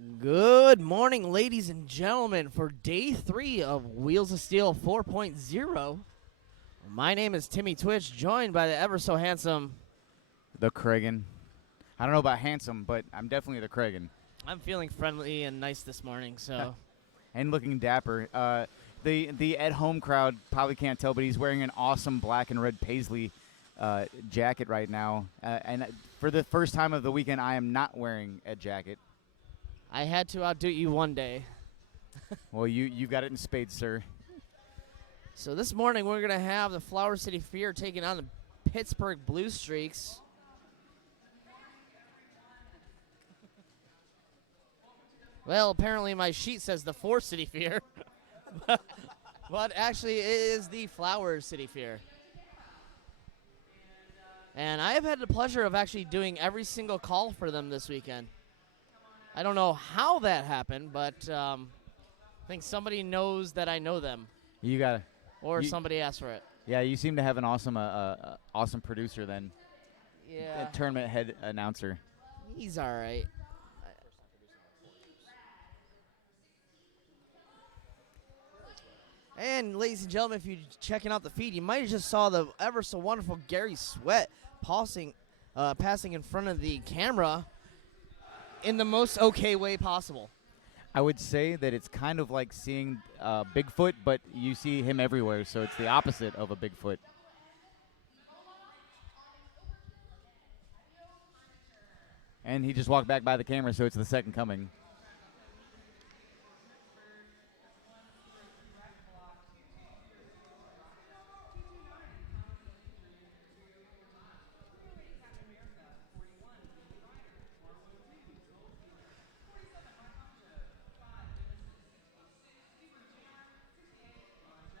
Good morning, ladies and gentlemen, for day 3 of Wheels of Steel 4.0. My name is Timmy Twitch, joined by the ever so handsome... The Kragan. I don't know about handsome, but I'm definitely the Kragan. I'm feeling friendly and nice this morning, so... And looking dapper. The at-home crowd probably can't tell, but he's wearing an awesome black and red paisley jacket right now. And for the first time of the weekend, I am not wearing a jacket. I had to outdo you one day. Well, you've got it in spades, sir. So this morning, we're going to have the Flower City Fear taking on the Pittsburgh Blue Streaks. Well, apparently my sheet says the Four City Fear. But actually, it is the Flower City Fear. And I have had the pleasure of actually doing every single call for them this weekend. I don't know how that happened, but I think somebody knows that I know them. You got Or somebody asked for it. Yeah, you seem to have an awesome awesome producer then. Yeah. A tournament head announcer. He's all right. And ladies and gentlemen, if you're checking out the feed, you might have just saw the ever so wonderful Gary Sweat passing in front of the camera in the most okay way possible. I would say that it's kind of like seeing Bigfoot, but you see him everywhere, so it's the opposite of a Bigfoot. And he just walked back by the camera, so it's the second coming.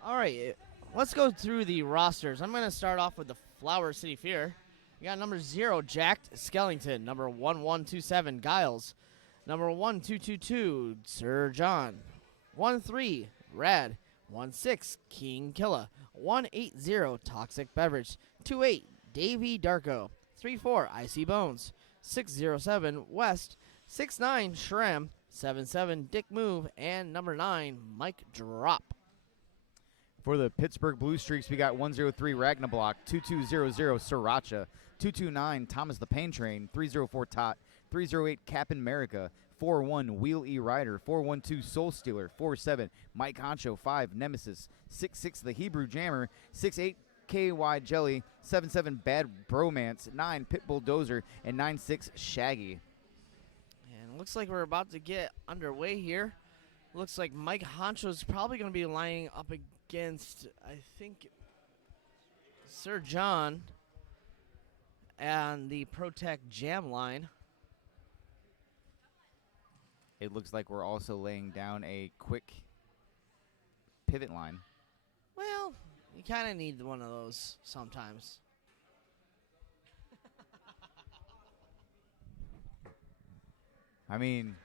All right, let's go through the rosters. I'm going to start off with the Flower City Fear. We got number 0, Jack Skellington. Number 1127, Giles. Number 1222, Sir John. 13, Rad. 16, King Killa. 180, Toxic Beverage. 28, Davey Darko. 34, Icy Bones. 607, West. 69, Shram. 77, Dick Move. And number 9, Mike Drop. For the Pittsburgh Blue Streaks, we got 103 Ragnablock, 2200 Sriracha, 229 Thomas the Pain Train, 304 Tot, 308 Cap America, 41 Wheel E Rider, 412 Soul Stealer, 47 Mike Honcho, 5 Nemesis, 66 The Hebrew Jammer, 68 KY Jelly, 77 Bad Bromance, 9 Pitbull Dozer, and 96 Shaggy. And it looks like we're about to get underway here. Looks like Mike Honcho's probably going to be lining up against, I think, Sir John and the Protect Jam line. It looks like we're also laying down a quick pivot line. Well, you kind of need one of those sometimes. I mean,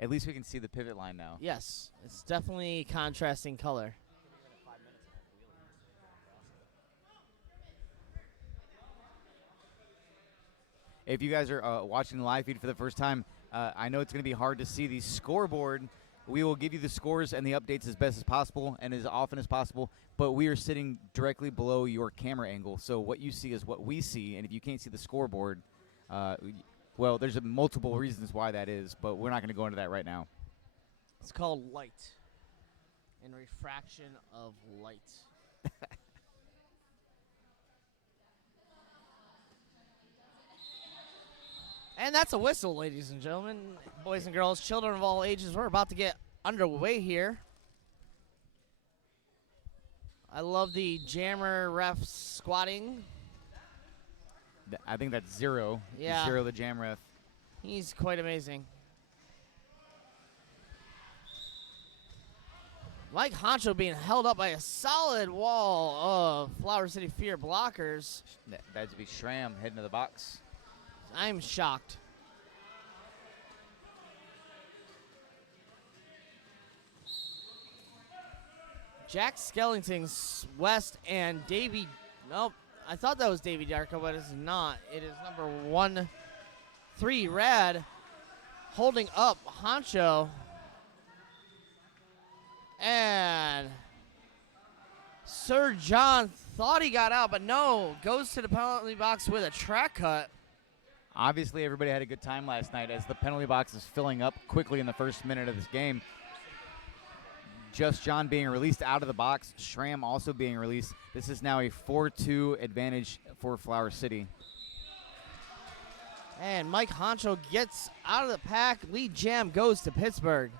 at least we can see the pivot line now. Yes, it's definitely contrasting color. If you guys are watching the live feed for the first time, I know it's going to be hard to see the scoreboard. We will give you the scores and the updates as best as possible and as often as possible, but we are sitting directly below your camera angle, so what you see is what we see, and if you can't see the scoreboard, well, there's multiple reasons why that is, but we're not going to go into that right now. It's called light and refraction of light. And that's a whistle, ladies and gentlemen, boys and girls, children of all ages. We're about to get underway here. I love the jammer ref squatting. I think that's Zero. Yeah. Zero, the jam ref. He's quite amazing. Mike Honcho being held up by a solid wall of Flower City Fear blockers. That'd be Shram heading to the box. I'm shocked. Jack Skellington, West, and Davey. Nope. I thought that was Davey Darko, but it's not. It is number 1-3 Rad holding up Honcho. And Sir John thought he got out, but no, goes to the penalty box with a track cut. Obviously, everybody had a good time last night as the penalty box is filling up quickly in the first minute of this game. Just John being released out of the box, Schramm also being released. This is now a 4-2 advantage for Flower City. And Mike Honcho gets out of the pack. Lead jam goes to Pittsburgh.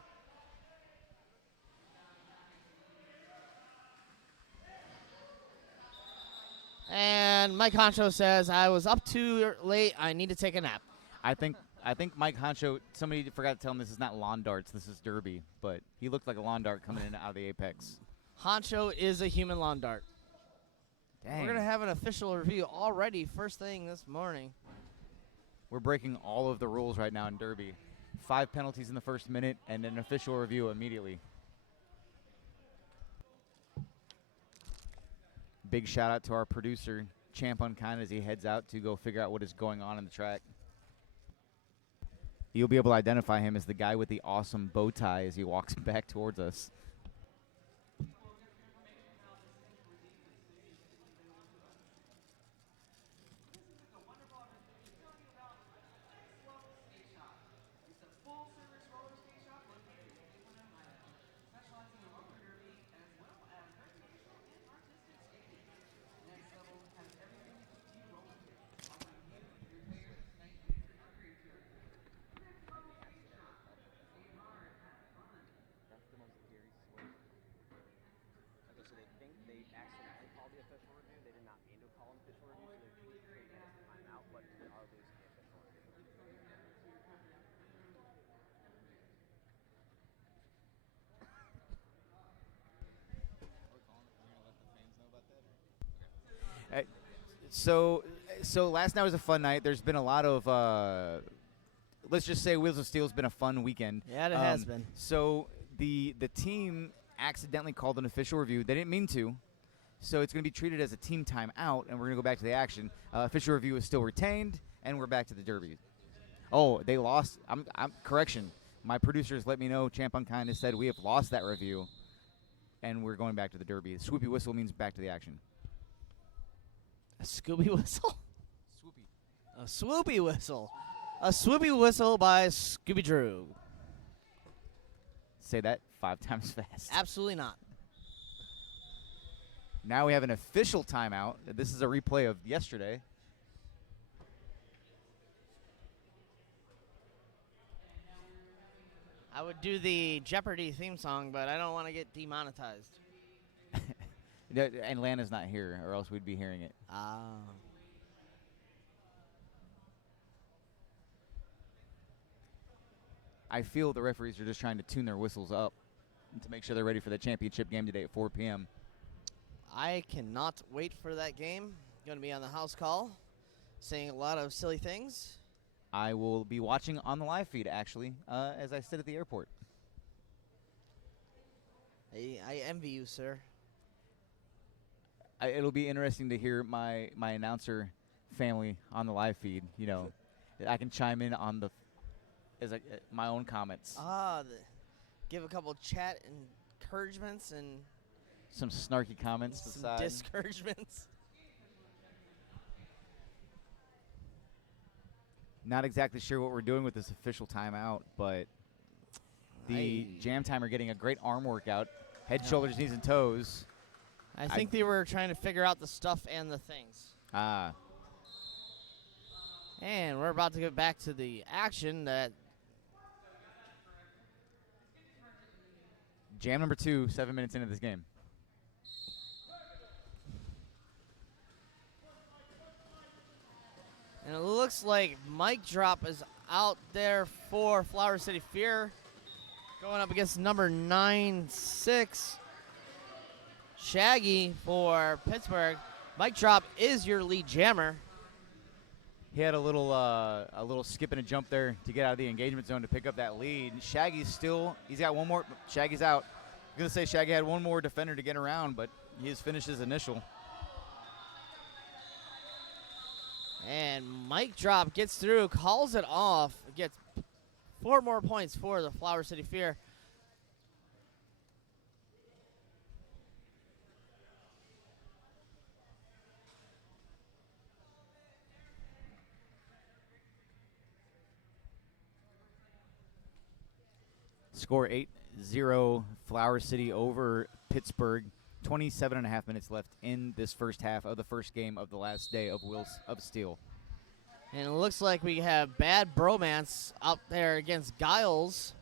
And Mike Honcho says, I was up too late. I need to take a nap. I think Mike Honcho, somebody forgot to tell him this is not lawn darts, this is derby, but he looked like a lawn dart coming in out of the apex. Honcho is a human lawn dart. Dang. We're going to have an official review already first thing this morning. We're breaking all of the rules right now in derby. 5 penalties in the first minute and an official review immediately. Big shout out to our producer, Champ Unkind, as he heads out to go figure out what is going on in the track. You'll be able to identify him as the guy with the awesome bow tie as he walks back towards us. So last night was a fun night. There's been a lot of, let's just say Wheels of Steel's been a fun weekend. Yeah, it has been. So the team accidentally called an official review. They didn't mean to. So it's going to be treated as a team timeout, and we're going to go back to the action. Official review is still retained, and we're back to the derby. Oh, they lost. Correction. My producers let me know. Champ Unkind has said we have lost that review, and we're going back to the derby. The swoopy whistle means back to the action. A Scooby whistle? Swoopy. A swoopy whistle. A swoopy whistle by Scooby Drew. Say that 5 times fast. Absolutely not. Now we have an official timeout. This is a replay of yesterday. I would do the Jeopardy theme song, but I don't want to get demonetized. And Lana's not here, or else we'd be hearing it. Ah. I feel the referees are just trying to tune their whistles up to make sure they're ready for the championship game today at 4 p.m. I cannot wait for that game. Going to be on the house call, saying a lot of silly things. I will be watching on the live feed, actually, as I sit at the airport. I envy you, sir. It'll be interesting to hear my announcer family on the live feed. You know, I can chime in on my own comments. Give a couple chat encouragements and some snarky comments to the some side. discouragements. Not exactly sure what we're doing with this official timeout, but the jam time are getting a great arm workout. Head, shoulders, knees, and toes. I think they were trying to figure out the stuff and the things. And we're about to get back to the action that jam number 2, 7 minutes into this game. And it looks like Mic Drop is out there for Flower City Fear. Going up against number 9-6. Shaggy for Pittsburgh. Mic Drop is your lead jammer. He had a little skip and a jump there to get out of the engagement zone to pick up that lead. Shaggy's he's got one more. Shaggy's out. I'm going to say Shaggy had one more defender to get around, but he has finished his initial. And Mic Drop gets through, calls it off, gets 4 more points for the Flower City Fear. Score 8-0 Flower City over Pittsburgh. 27.5 minutes left in this first half of the first game of the last day of Wheels of Steel. And it looks like we have Bad Bromance out there against Giles.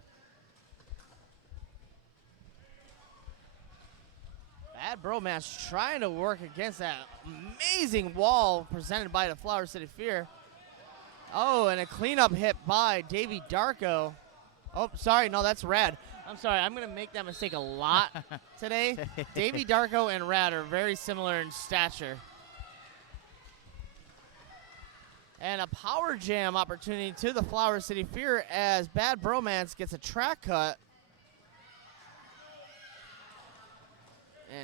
Bad Bromance trying to work against that amazing wall presented by the Flower City Fear. Oh, and a cleanup hit by Davey Darko. Oh, sorry. No, that's Rad. I'm sorry. I'm going to make that mistake a lot today. Davey Darko and Rad are very similar in stature. And a power jam opportunity to the Flower City Fear as Bad Bromance gets a track cut.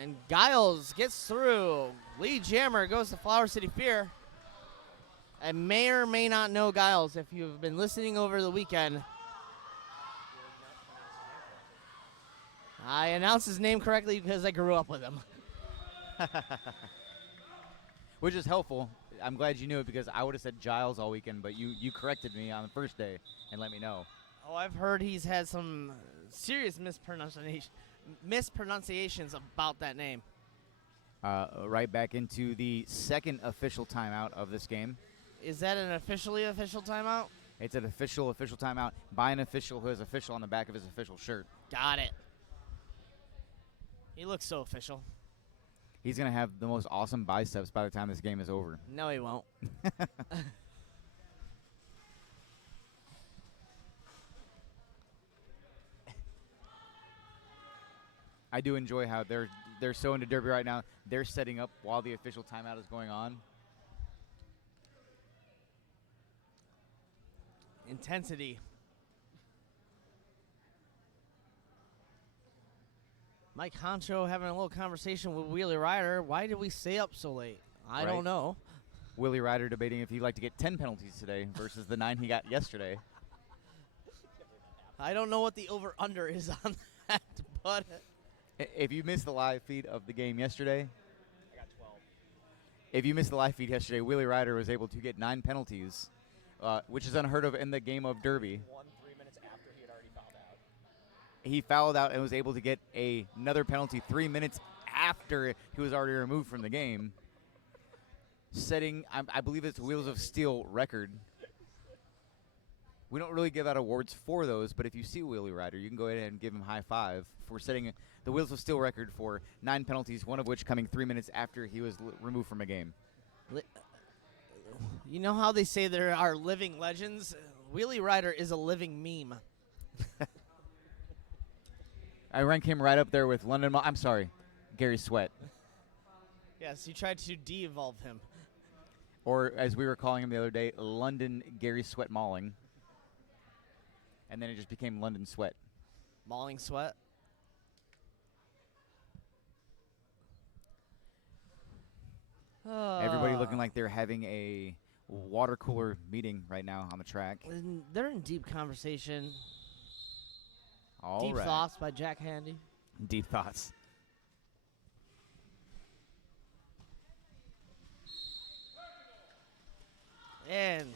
And Giles gets through. Lee Jammer goes to Flower City Fear. I may or may not know Giles if you've been listening over the weekend. I announced his name correctly because I grew up with him. Which is helpful. I'm glad you knew it because I would have said Giles all weekend, but you corrected me on the first day and let me know. Oh, I've heard he's had some serious mispronunciations about that name. Right back into the second official timeout of this game. Is that an official timeout? It's an official timeout by an official who has official on the back of his official shirt. Got it. He looks so official. He's going to have the most awesome biceps by the time this game is over. No, he won't. I do enjoy how they're so into Derby right now. They're setting up while the official timeout is going on. Intensity. Mike Honcho having a little conversation with Wheelie Ryder. Why did we stay up so late? I don't know. Willie Ryder debating if he'd like to get 10 penalties today versus the 9 he got yesterday. I don't know what the over-under is on that, but... If you missed the live feed of the game yesterday... I got 12. If you missed the live feed yesterday, Willie Ryder was able to get 9 penalties, which is unheard of in the game of Derby. 3 minutes after he had already fouled out. He fouled out and was able to get another penalty 3 minutes after he was already removed from the game, setting, I believe it's Wheels of Steel record. We don't really give out awards for those, but if you see Willie Ryder, you can go ahead and give him high five for setting the Wheels of Steel record for 9 penalties, one of which coming 3 minutes after he was removed from a game. You know how they say there are living legends? Wheelie Ryder is a living meme. I rank him right up there with Gary Sweat. Yes, you tried to de-evolve him. Or, as we were calling him the other day, London Gary Sweat Mauling. And then it just became London Sweat. Mauling Sweat? Everybody looking like they're having a water cooler meeting right now on the track. They're in deep conversation. All Deep right. Thoughts by Jack Handy. Deep Thoughts. And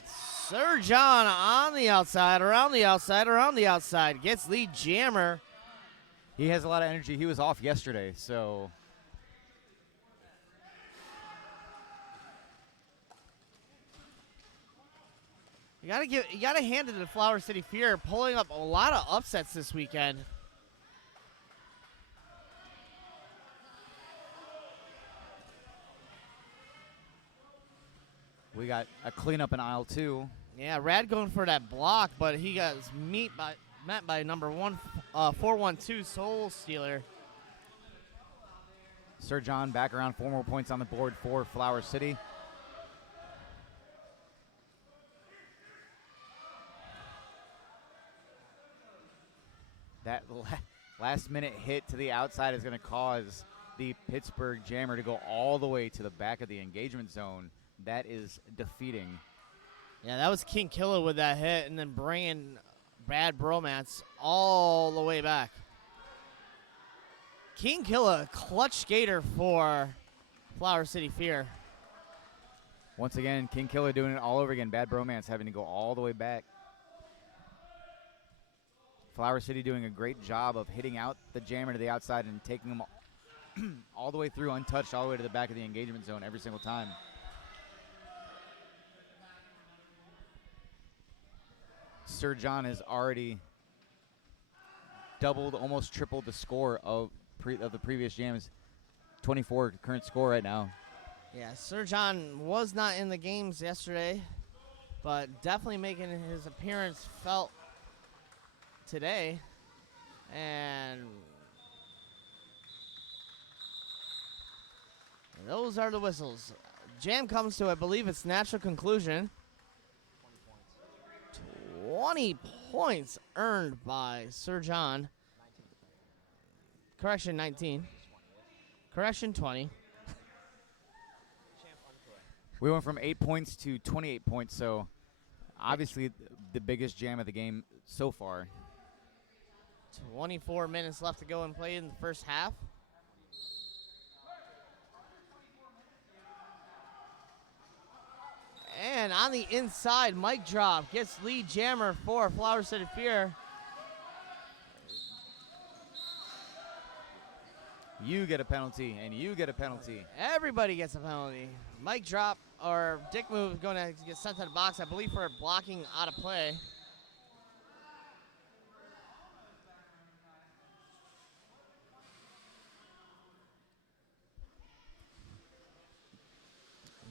Sir John on the outside, around the outside, around the outside. Gets Lee Jammer. He has a lot of energy. He was off yesterday, so... You gotta hand it to Flower City Fear, pulling up a lot of upsets this weekend. We got a cleanup in aisle 2. Yeah, Rad going for that block, but he got met by number 412 Soul Stealer. Sir John back around 4 more points on the board for Flower City. That last-minute hit to the outside is going to cause the Pittsburgh Jammer to go all the way to the back of the engagement zone. That is defeating. Yeah, that was King Killer with that hit, and then bringing Bad Bromance all the way back. King Killa, clutch skater for Flower City Fear. Once again, King Killer doing it all over again. Bad Bromance having to go all the way back. Flower City doing a great job of hitting out the jammer to the outside and taking them all the way through untouched, all the way to the back of the engagement zone every single time. Sir John has already doubled, almost tripled the score of the previous jams. 24 current score right now. Yeah, Sir John was not in the games yesterday, but definitely making his appearance felt today. And those are the whistles. Jam comes to, I believe, its natural conclusion. 20 points earned by Sir John. Correction, 19. Correction, 20. We went from 8 points to 28 points, so obviously the biggest jam of the game so far. 24 minutes left to go and play in the first half. And on the inside, mic drop gets lead jammer for Flower City Fear. You get a penalty, and you get a penalty. Everybody gets a penalty. Mic drop or dick move is going to get sent to the box, I believe, for blocking out of play.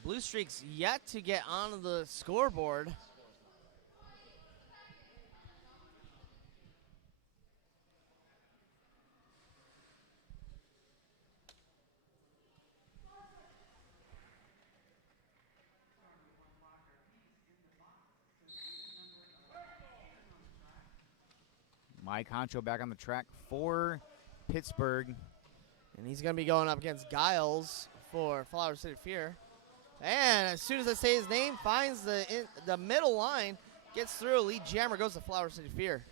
Blue Streak's yet to get onto the scoreboard. Mike Honcho back on the track for Pittsburgh. And he's going to be going up against Giles for Flower City Fear. And as soon as I say his name, finds the middle line, gets through. Lead jammer goes to Flower City Fear.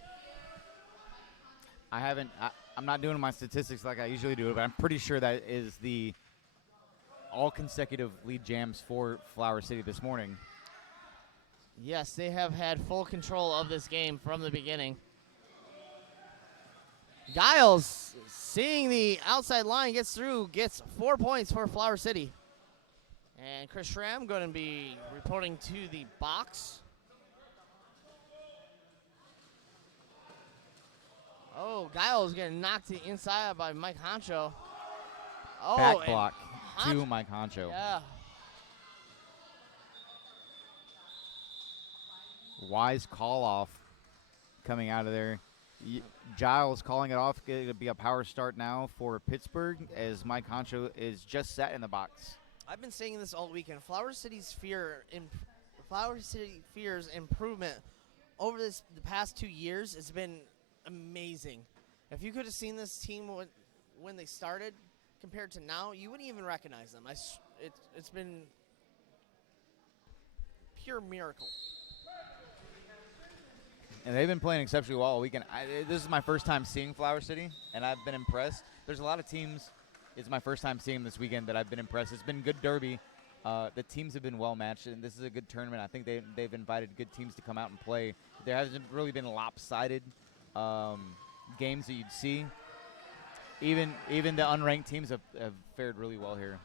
I'm not doing my statistics like I usually do, but I'm pretty sure that is the all consecutive lead jams for Flower City this morning. Yes, they have had full control of this game from the beginning. Giles, seeing the outside line, gets through, gets 4 points for Flower City. And Chris Schramm going to be reporting to the box. Oh, Giles getting knocked to the inside by Mike Honcho. Oh, Back block to Mike Honcho. Yeah. Wise call off coming out of there. Giles calling it off. It'll be a power start now for Pittsburgh as Mike Honcho is just sat in the box. I've been saying this all weekend. Flower City Fear's improvement over the past 2 years has been amazing. If you could have seen this team when they started compared to now, you wouldn't even recognize them. It's been pure miracle. And they've been playing exceptionally well all weekend. This is my first time seeing Flower City, and I've been impressed. There's a lot of teams. It's my first time seeing them this weekend that I've been impressed. It's been good derby. The teams have been well matched, and this is a good tournament. I think they've invited good teams to come out and play. There hasn't really been lopsided games that you'd see. Even the unranked teams have fared really well here.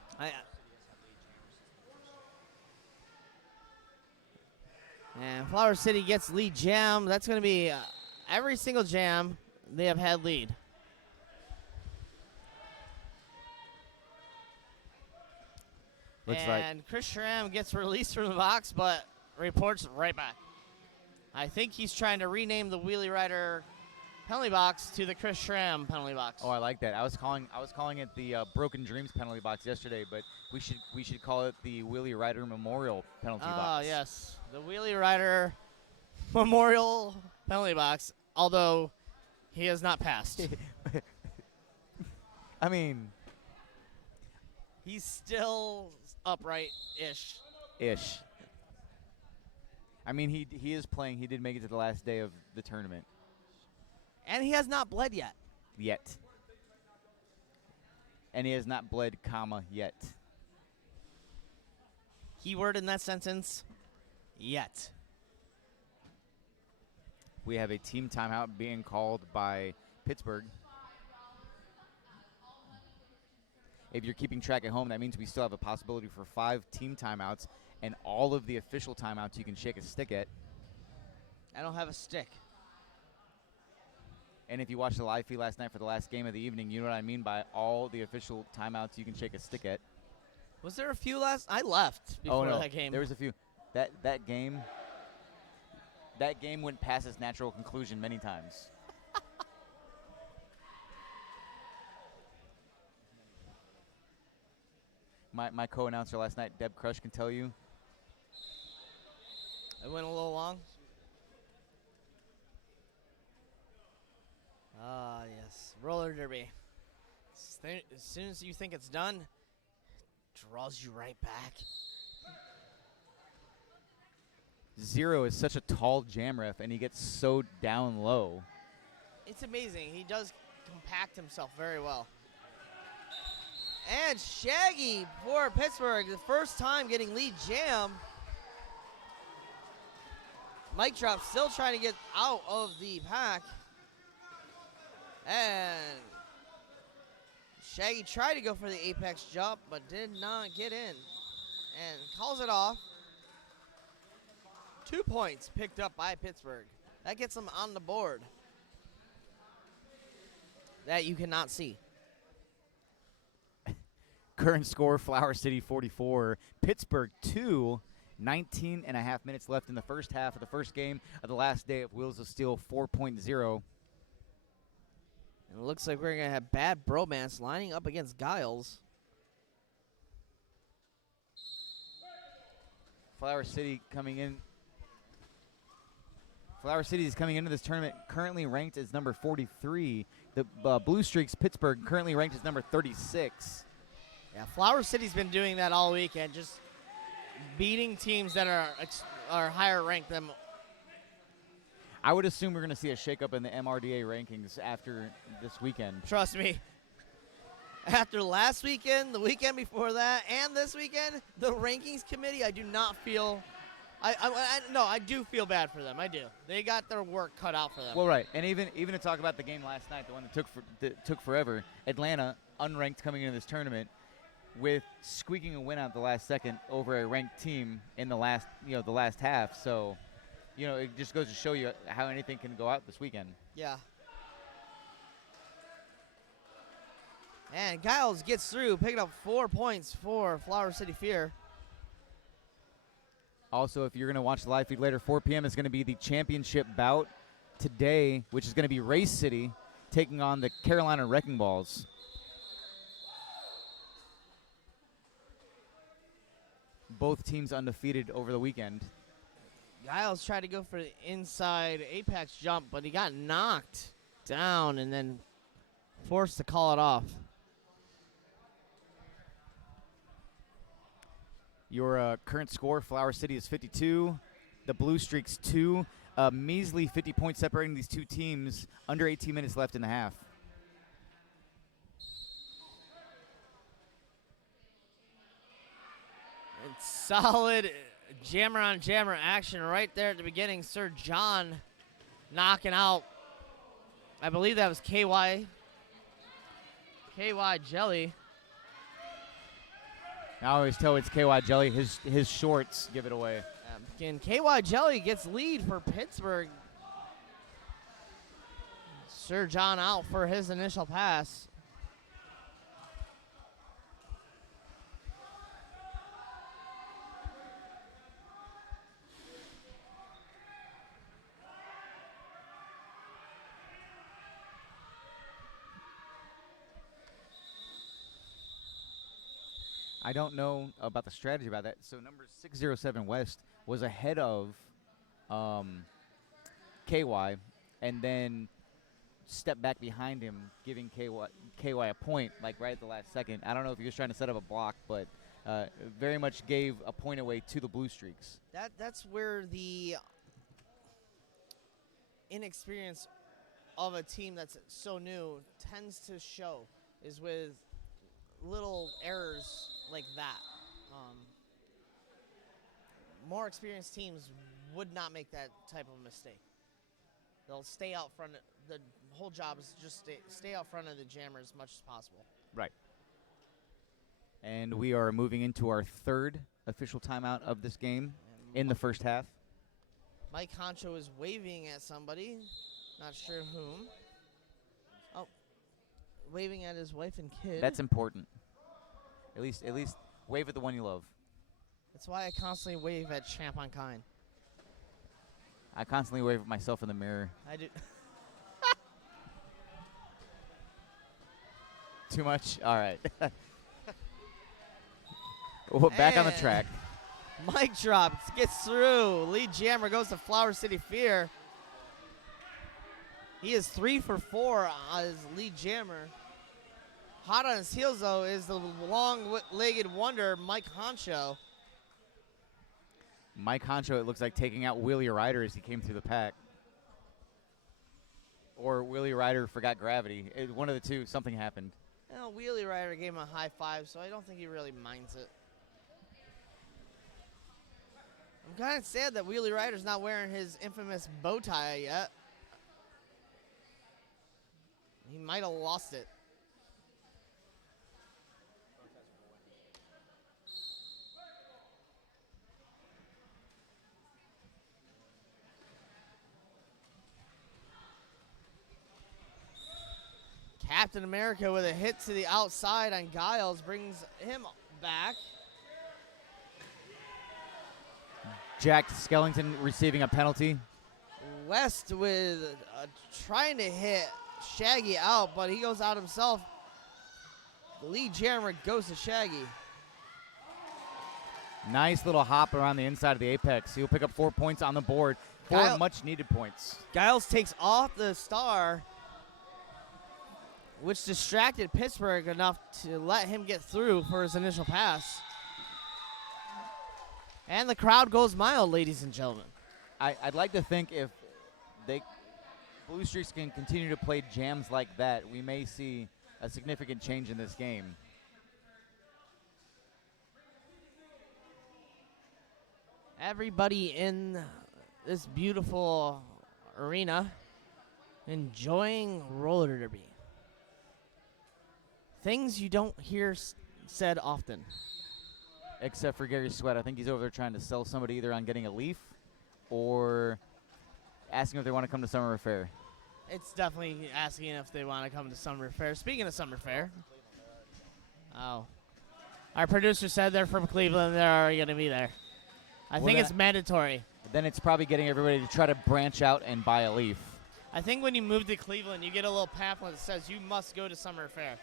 And Flower City gets lead jam. That's going to be every single jam they have had lead. And Chris Schramm gets released from the box, but reports right back. I think he's trying to rename the Wheelie Rider penalty box to the Chris Schramm penalty box. Oh, I like that. I was calling it the Broken Dreams penalty box yesterday, but we should call it the Wheelie Rider Memorial penalty box. Oh, yes. The Wheelie Rider Memorial penalty box, although he has not passed. I mean, he's still upright-ish. Ish. I mean, he is playing. He did make it to the last day of the tournament. And he has not bled yet. Yet. And he has not bled, comma, yet. Keyword in that sentence, yet. We have a team timeout being called by Pittsburgh. If you're keeping track at home, that means we still have a possibility for 5 team timeouts, and all of the official timeouts you can shake a stick at. I don't have a stick. And if you watched the live feed last night for the last game of the evening, you know what I mean by all the official timeouts you can shake a stick at. Was there a few last? I left before that game. There was a few. That game went past its natural conclusion many times. My co-announcer last night, Deb Crush, can tell you. It went a little long. Ah, yes. Roller derby. As soon as you think it's done, it draws you right back. Zero is such a tall jam ref, and he gets so down low. It's amazing. He does compact himself very well. And Shaggy for Pittsburgh, the first time getting lead jam. Mic drop still trying to get out of the pack. And Shaggy tried to go for the apex jump, but did not get in. And calls it off. 2 points picked up by Pittsburgh. That gets them on the board. That you cannot see. Current score, Flower City 44, Pittsburgh 2, 19 and a half minutes left in the first half of the first game of the last day of Wheels of Steel 4.0. And it looks like we're going to have Bad Bromance lining up against Giles. Flower City coming in. Flower City is coming into this tournament currently ranked as number 43. The Blue Streaks, Pittsburgh, currently ranked as number 36. Yeah, Flower City's been doing that all weekend, just beating teams that are higher ranked than. I would assume we're going to see a shakeup in the MRDA rankings after this weekend. Trust me. After last weekend, the weekend before that, and this weekend, the rankings committee, I do not feel. No, I do feel bad for them. I do. They got their work cut out for them. Well, right, and even to talk about the game last night, the one that took forever. Atlanta, unranked coming into this tournament, with squeaking a win out the last second over a ranked team in the last half. So, it just goes to show you how anything can go out this weekend. Yeah. And Giles gets through, picking up 4 points for Flower City Fear. Also, if you're going to watch the live feed later, 4 p.m. is going to be the championship bout today, which is going to be Race City taking on the Carolina Wrecking Balls. Both teams undefeated over the weekend. Giles tried to go for the inside apex jump, but he got knocked down and then forced to call it off. Your current score, Flower City is 52. The Blue Streaks 2. A measly 50 points separating these two teams. Under 18 minutes left in the half. And solid jammer on jammer action right there at the beginning. Sir John knocking out, I believe that was KY Jelly. I always tell it's KY Jelly. His shorts give it away. And KY Jelly gets lead for Pittsburgh. Sir John out for his initial pass. I don't know about the strategy about that. So number 607 West was ahead of KY and then stepped back behind him, giving KY a point, like right at the last second. I don't know if he was trying to set up a block, but very much gave a point away to the Blue Streaks. That's where the inexperience of a team that's so new tends to show, is with little errors like that. More experienced teams would not make that type of mistake. They'll stay out front. The whole job is just stay out front of the jammer as much as possible. Right. And we are moving into our third official timeout of this game in the first half. Mike Honcho is waving at somebody, not sure whom. Oh, waving at his wife and kid. That's important. At least wave at the one you love. That's why I constantly wave at Champ on Kind. I constantly wave at myself in the mirror. I do. Too much? All right. Well, back on the track. Mic drop, gets through. Lead jammer goes to Flower City Fear. He is 3 for 4 on his lead jammer. Hot on his heels, though, is the long-legged wonder, Mike Honcho. Mike Honcho, it looks like, taking out Wheelie Rider as he came through the pack. Or Wheelie Rider forgot gravity. One of the two, something happened. Well, Wheelie Rider gave him a high five, so I don't think he really minds it. I'm kind of sad that Wheelie Rider's not wearing his infamous bow tie yet. He might have lost it. Captain America with a hit to the outside on Giles brings him back. Jack Skellington receiving a penalty. West with trying to hit Shaggy out, but he goes out himself. The lead jammer goes to Shaggy. Nice little hop around the inside of the apex. He'll pick up 4 points on the board. 4 much-needed points. Giles takes off the star, which distracted Pittsburgh enough to let him get through for his initial pass. And the crowd goes mild, ladies and gentlemen. I'd like to think if Blue Streaks can continue to play jams like that, we may see a significant change in this game. Everybody in this beautiful arena enjoying roller derby. Things you don't hear said often. Except for Gary Sweat. I think he's over there trying to sell somebody either on getting a leaf or asking if they want to come to Summer Fair. It's definitely asking if they want to come to Summer Fair. Speaking of Summer Fair. Oh. Our producer said they're from Cleveland. They're already going to be there. I think it's mandatory. Then it's probably getting everybody to try to branch out and buy a leaf. I think when you move to Cleveland, you get a little pamphlet that says you must go to Summer Fair.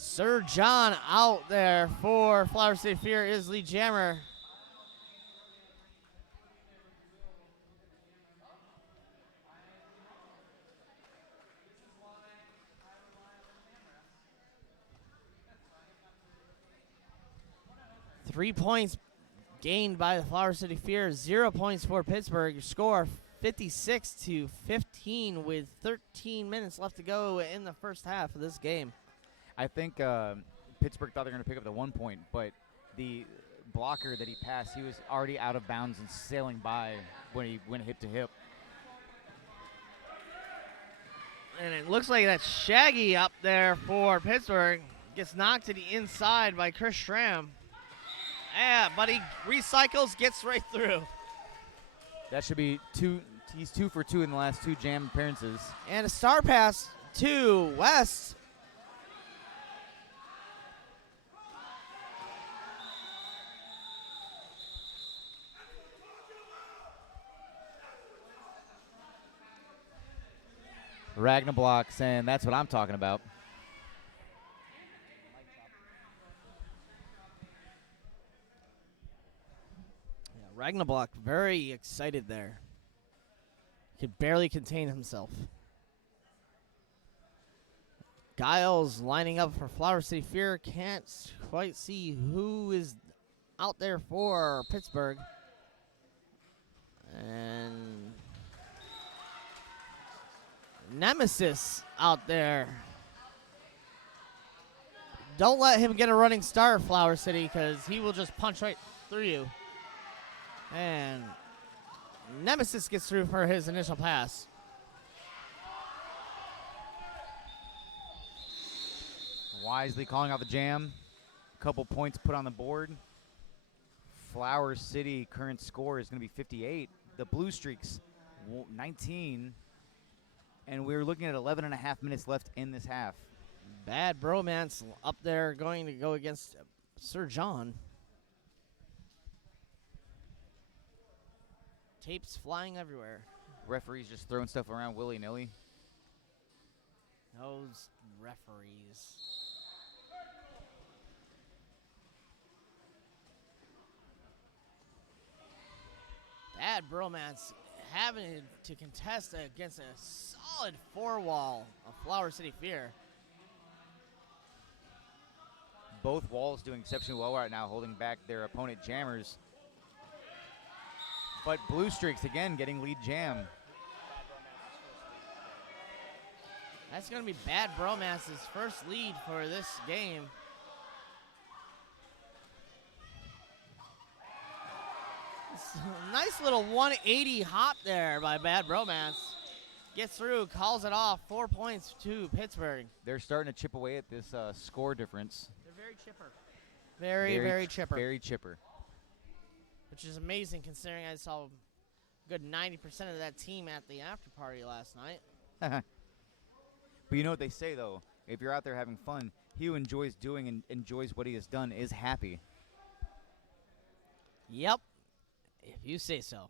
Sir John out there for Flower City Fear is lead jammer. Three points gained by the Flower City Fear, 0 points for Pittsburgh. Your score 56-15 with 13 minutes left to go in the first half of this game. I think Pittsburgh thought they were going to pick up the 1 point, but the blocker that he passed, he was already out of bounds and sailing by when he went hip to hip. And it looks like that Shaggy up there for Pittsburgh gets knocked to the inside by Chris Schramm. Yeah, but he recycles, gets right through. That should be two. He's 2 for 2 in the last 2 jam appearances. And a star pass to West. Ragnablock saying that's what I'm talking about. Ragnablock very excited there. Could barely contain himself. Giles lining up for Flower City Fear. Can't quite see who is out there for Pittsburgh. And Nemesis out there. Don't let him get a running start, Flower City, because he will just punch right through you. And Nemesis gets through for his initial pass. Wisely calling out the jam. A couple points put on the board. Flower City current score is going to be 58. The Blue Streaks 19. And we're looking at 11 and a half minutes left in this half. Bad bromance up there going to go against Sir John. Tapes flying everywhere. Referees just throwing stuff around willy-nilly. Those referees. Bad bromance having to contest against a solid four-wall of Flower City Fear. Both walls doing exceptionally well right now, holding back their opponent jammers. But Blue Streaks, again, getting lead jam. That's going to be Bad Bromance's first lead for this game. Nice little 180 hop there by Bad Bromance. Gets through, calls it off. 4 points to Pittsburgh. They're starting to chip away at this score difference. They're very chipper. Very chipper. Very chipper. Which is amazing considering I saw a good 90% of that team at the after party last night. But you know what they say, though? If you're out there having fun, he who enjoys doing and enjoys what he has done is happy. Yep. If you say so.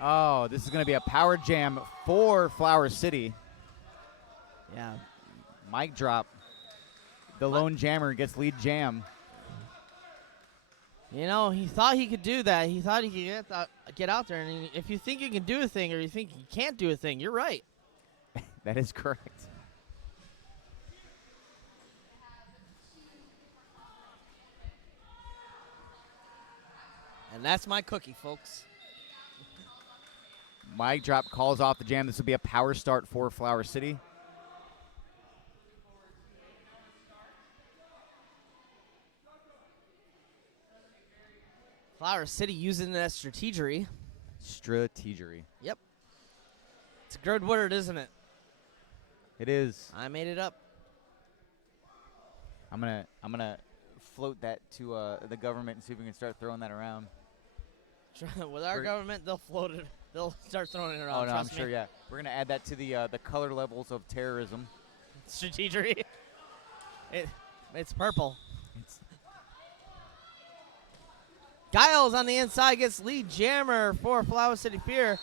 Oh, this is going to be a power jam for Flower City. Yeah. Mic drop. The lone jammer gets lead jam. You know, he thought he could do that. He thought he could get out there. And if you think you can do a thing or you think you can't do a thing, you're right. That is correct. And that's my cookie, folks. Mic drop calls off the jam. This will be a power start for Flower City. Flower City using that strategery. Strategery. Yep. It's a good word, isn't it? It is. I made it up. I'm gonna float that to the government and see if we can start throwing that around. With our government, they'll float it. They'll start throwing it around. Oh no, I'm trust sure. me. Yeah, we're gonna add that to the color levels of terrorism. Strategery. It's purple. Giles on the inside gets lead jammer for Flower City Fear.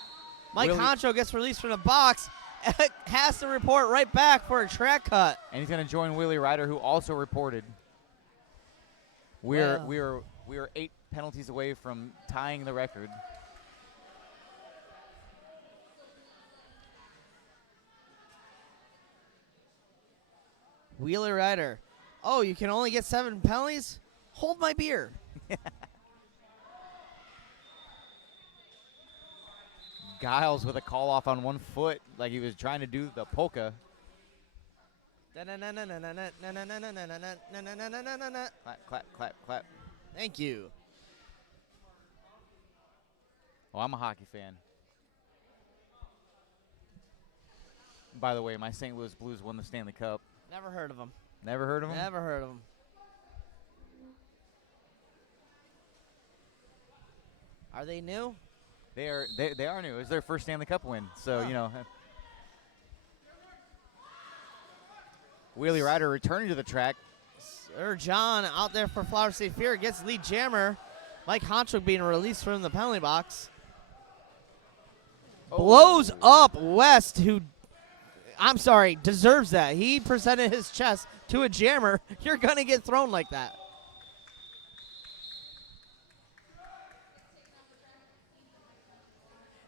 Mike Honcho gets released from the box. Has to report right back for a track cut. And he's going to join Wheelie Rider, who also reported. We are 8 penalties away from tying the record. Wheeler Rider. Oh, you can only get 7 penalties? Hold my beer. Giles with a call off on one foot, like he was trying to do the polka. Clap, clap, clap, clap. Thank you. Oh, I'm a hockey fan. By the way, my St. Louis Blues won the Stanley Cup. Never heard of them. Never heard of them? Never heard of them. Are they new? They are new. It was their first Stanley Cup win. So, you know. Wheelie Rider returning to the track. Sir John out there for Flower City Fear gets lead jammer. Mike Honcho being released from the penalty box. Oh. Blows up West, who, I'm sorry, deserves that. He presented his chest to a jammer. You're going to get thrown like that.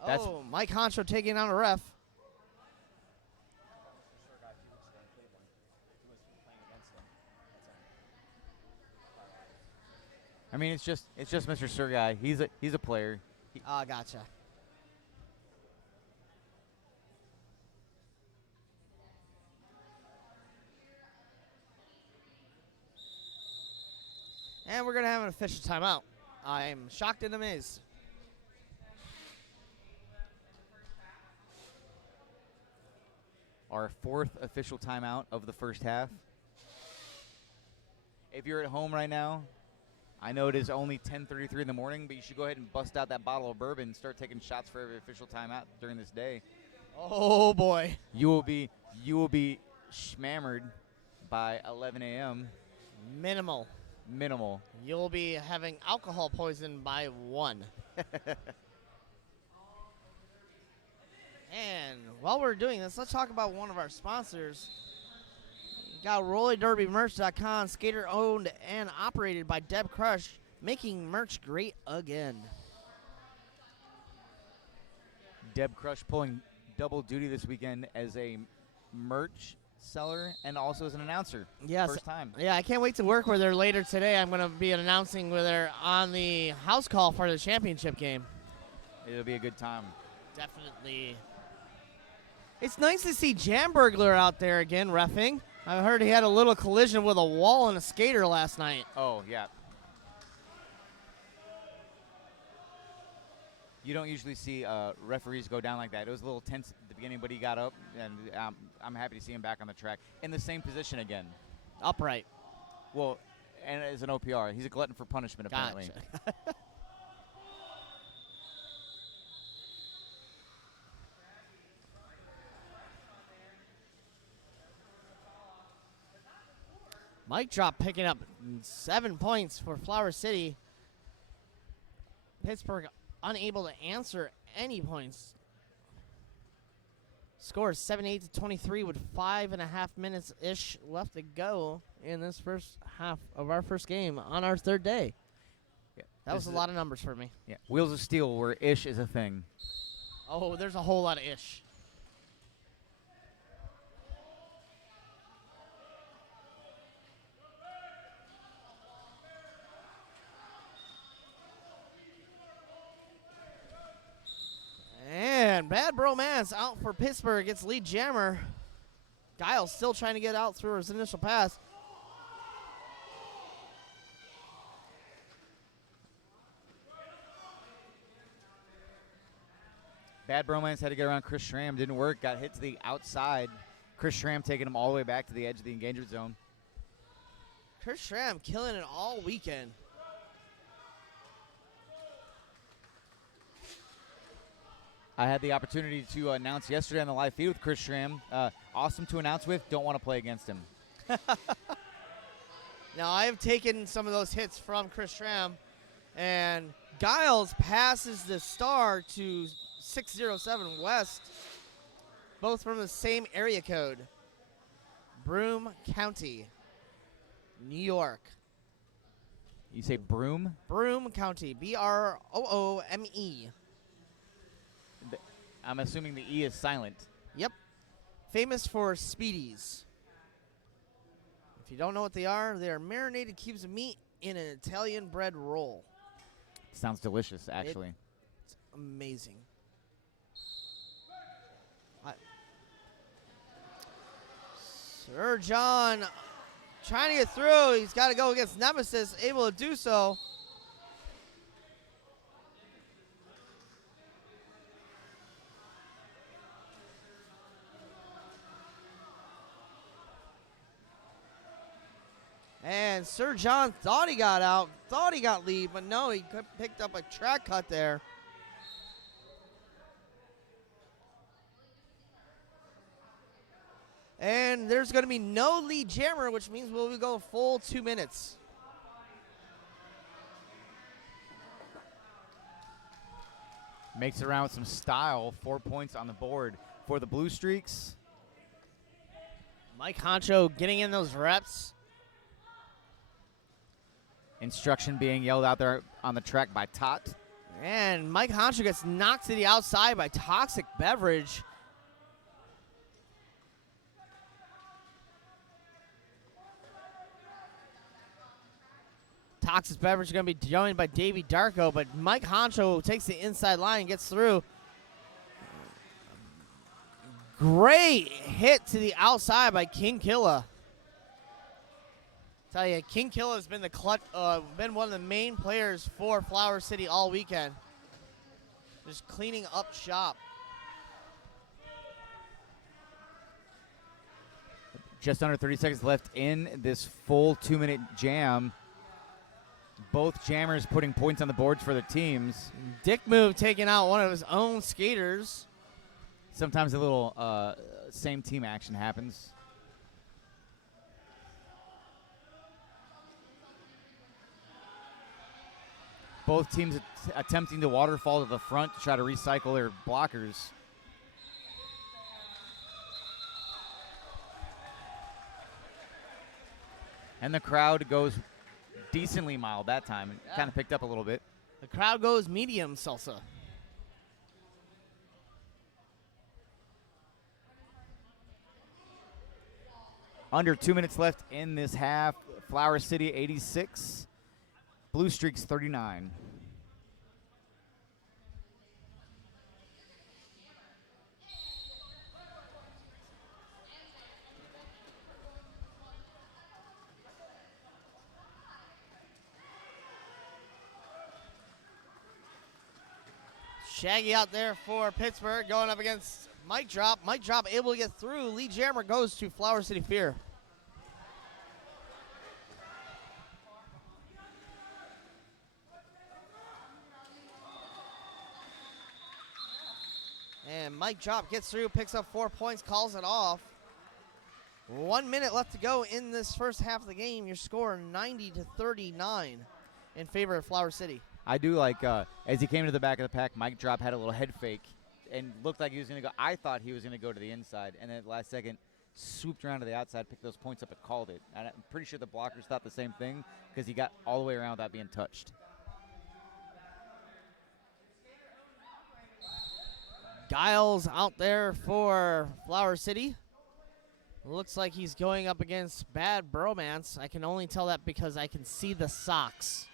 That's- Oh, Mike Honcho taking on a ref. Sure got 2 weeks ago in Cleveland. He was playing against him. That's I mean, it's just Mr. Sergei. He's a player. Ah, gotcha. And we're going to have an official timeout. I'm shocked and amazed. Our 4th official timeout of the first half. If you're at home right now, I know it is only 10:33 in the morning, but you should go ahead and bust out that bottle of bourbon and start taking shots for every official timeout during this day. Oh, boy. You will be schmammered by 11 a.m. Minimal. Minimal. You'll be having alcohol poison by 1. And while we're doing this, let's talk about one of our sponsors. You got RollyDerbyMerch.com, skater owned and operated by Deb Crush, making merch great again. Deb Crush pulling double duty this weekend as a merch seller and also as an announcer. Yes. First time. Yeah, I can't wait to work with her later today. I'm going to be announcing with her on the house call for the championship game. It'll be a good time. Definitely. It's nice to see Jamburglar out there again reffing. I heard he had a little collision with a wall and a skater last night. Oh, yeah. You don't usually see referees go down like that. It was a little tense at the beginning, but he got up, and I'm happy to see him back on the track in the same position again. Upright. Well, and as an OPR. He's a glutton for punishment, apparently. Gotcha. Mic drop picking up 7 points for Flower City. Pittsburgh unable to answer any points. Score 78-23 with 5.5 minutes-ish left to go in this first half of our first game on our 3rd day. Yeah, That was a lot of numbers for me. Yeah, Wheels of Steel, where ish is a thing. Oh, there's a whole lot of ish. And Bad Bromance out for Pittsburgh gets lead jammer. Giles still trying to get out through his initial pass. Bad Bromance had to get around Chris Schramm. Didn't work. Got hit to the outside. Chris Schramm taking him all the way back to the edge of the engagement zone. Chris Schramm killing it all weekend. I had the opportunity to announce yesterday on the live feed with Chris Schramm. Awesome to announce with. Don't want to play against him. Now, I have taken some of those hits from Chris Schramm, and Giles passes the star to 607 West, both from the same area code. Broome County, New York. You say Broome? Broome County, B-R-O-O-M-E. I'm assuming the E is silent. Yep. Famous for Speedies. If you don't know what they are marinated cubes of meat in an Italian bread roll. Sounds delicious, actually. It's amazing. Sir John trying to get through. He's got to go against Nemesis, able to do so. And Sir John thought he got out, thought he got lead, but no, he picked up a track cut there. And there's going to be no lead jammer, which means we'll go full 2 minutes. Makes it around with some style. 4 points on the board for the Blue Streaks. Mike Honcho getting in those reps. Instruction being yelled out there on the track by Tot. And Mike Honcho gets knocked to the outside by Toxic Beverage. Toxic Beverage is going to be joined by Davey Darko, but Mike Honcho takes the inside line and gets through. Great hit to the outside by King Killa. Tell you, King Killa has been been one of the main players for Flower City all weekend. Just cleaning up shop. Just under 30 seconds left in this full 2-minute jam. Both jammers putting points on the boards for their teams. Dick Move taking out one of his own skaters. Sometimes a little same team action happens. Both teams attempting to waterfall to the front to try to recycle their blockers. And the crowd goes decently mild that time. It kind of picked up a little bit. The crowd goes medium salsa. Under 2 minutes left in this half. Flower City 86. Blue Streaks 39. Shaggy out there for Pittsburgh going up against Mike Drop. Mike Drop able to get through. Lee Jammer goes to Flower City Fear. And Mike Drop gets through, picks up 4 points, calls it off. 1 minute left to go in this first half of the game. Your score 90-39 in favor of Flower City. I do like, as he came to the back of the pack, Mike Drop had a little head fake and looked like he was going to go. I thought he was going to go to the inside, and then at the last second, swooped around to the outside, picked those points up, and called it. And I'm pretty sure the blockers thought the same thing because he got all the way around without being touched. Giles out there for Flower City. Looks like he's going up against Bad Bromance. I can only tell that because I can see the socks.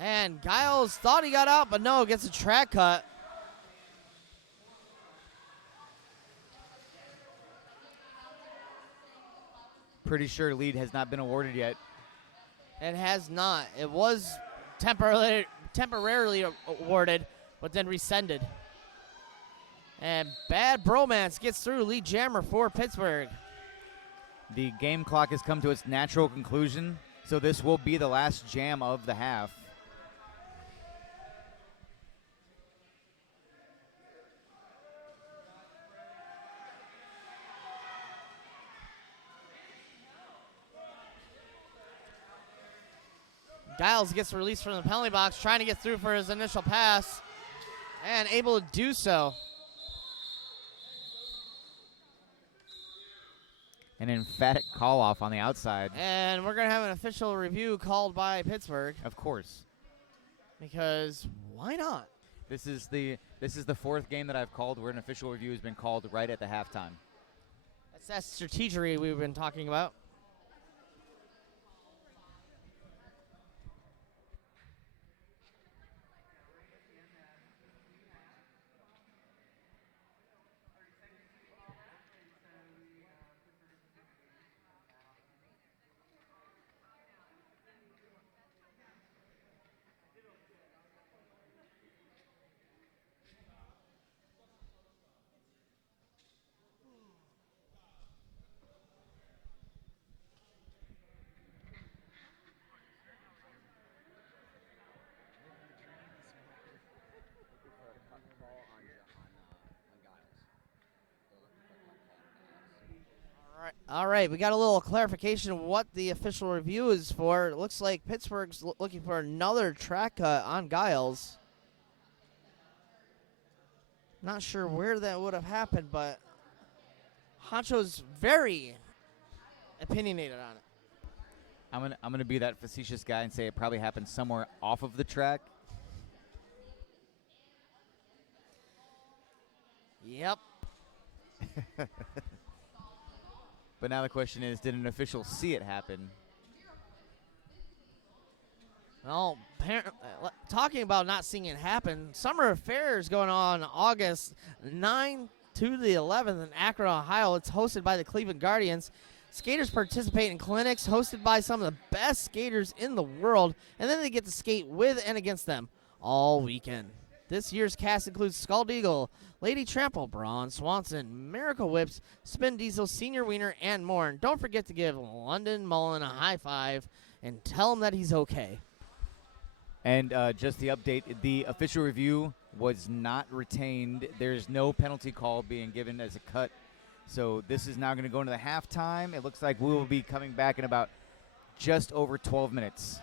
And Giles thought he got out, but no, gets a track cut. Pretty sure lead has not been awarded yet. It has not. It was temporarily awarded, but then rescinded. And Bad Bromance gets through. Lead jammer for Pittsburgh. The game clock has come to its natural conclusion, so this will be the last jam of the half. Giles gets released from the penalty box, trying to get through for his initial pass, and able to do so. An emphatic call-off on the outside. And we're going to have an official review called by Pittsburgh. Of course. Because why not? This is the fourth game that I've called where an official review has been called right at the halftime. That's that strategery we've been talking about. All right, we got a little clarification of what the official review is for. It looks like Pittsburgh's looking for another track cut on Giles. Not sure where that would have happened, but Honcho's very opinionated on it. I'm gonna be that facetious guy and say it probably happened somewhere off of the track. Yep. But now the question is, did an official see it happen? Well, talking about not seeing it happen, Summer Affair is going on August 9 to the 11th in Akron, Ohio. It's hosted by the Cleveland Guardians. Skaters participate in clinics hosted by some of the best skaters in the world, and then they get to skate with and against them all weekend. This year's cast includes Scald Eagle, Lady Trample, Braun Swanson, Miracle Whips, Spin Diesel, Senior Wiener, and more. And don't forget to give London Mullen a high five and tell him that he's okay. And just the update, the official review was not retained. There's no penalty call being given as a cut. So this is now going to go into the halftime. It looks like we will be coming back in about just over 12 minutes.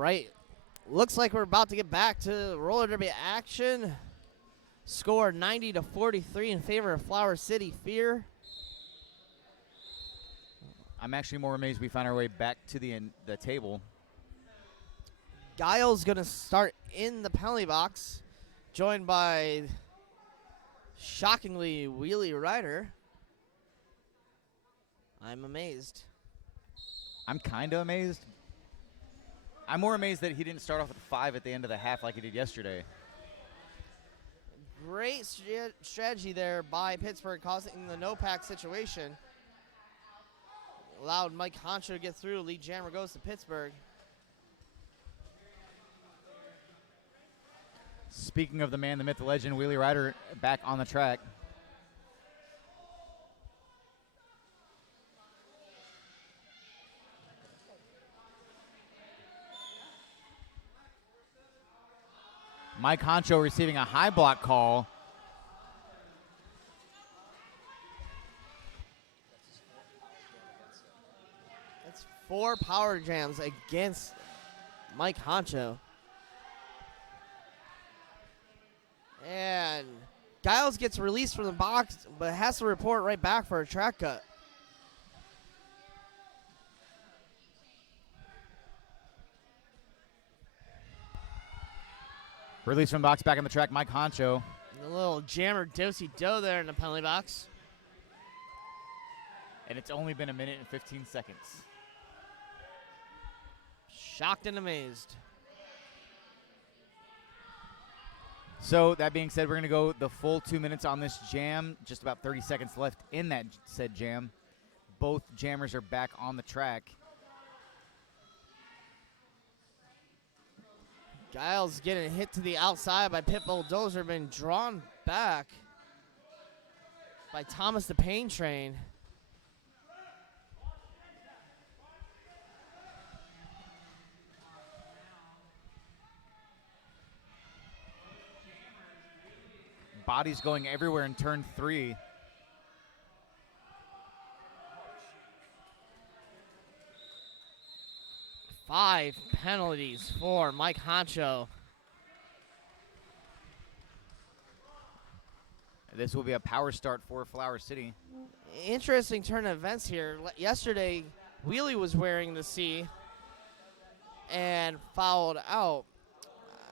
right. Looks like we're about to get back to roller derby action. Score 90-43 in favor of Flower City Fear. I'm actually more amazed we found our way back to the table. Giles going to start in the penalty box, joined by, shockingly, Wheelie Rider. I'm amazed. I'm kind of amazed. I'm more amazed that he didn't start off at 5 at the end of the half like he did yesterday. Great strategy there by Pittsburgh, causing the no-pack situation. Allowed Mike Honcho to get through. Lead jammer goes to Pittsburgh. Speaking of the man, the myth, the legend, Wheelie Rider back on the track. Mike Honcho receiving a high block call. That's 4 power jams against Mike Honcho. And Giles gets released from the box, but has to report right back for a track cut. Release from the box, back on the track, Mike Honcho. A little jammer do-si-do there in the penalty box. And it's only been 1 minute and 15 seconds. Shocked and amazed. So that being said, we're going to go the full 2 minutes on this jam. Just about 30 seconds left in that said jam. Both jammers are back on the track. Giles getting hit to the outside by Pitbull Dozer, been drawn back by Thomas the Pain Train. Bodies going everywhere in turn 3. Five penalties for Mike Honcho. This will be a power start for Flower City. Interesting turn of events here. Yesterday, Wheelie was wearing the C and fouled out.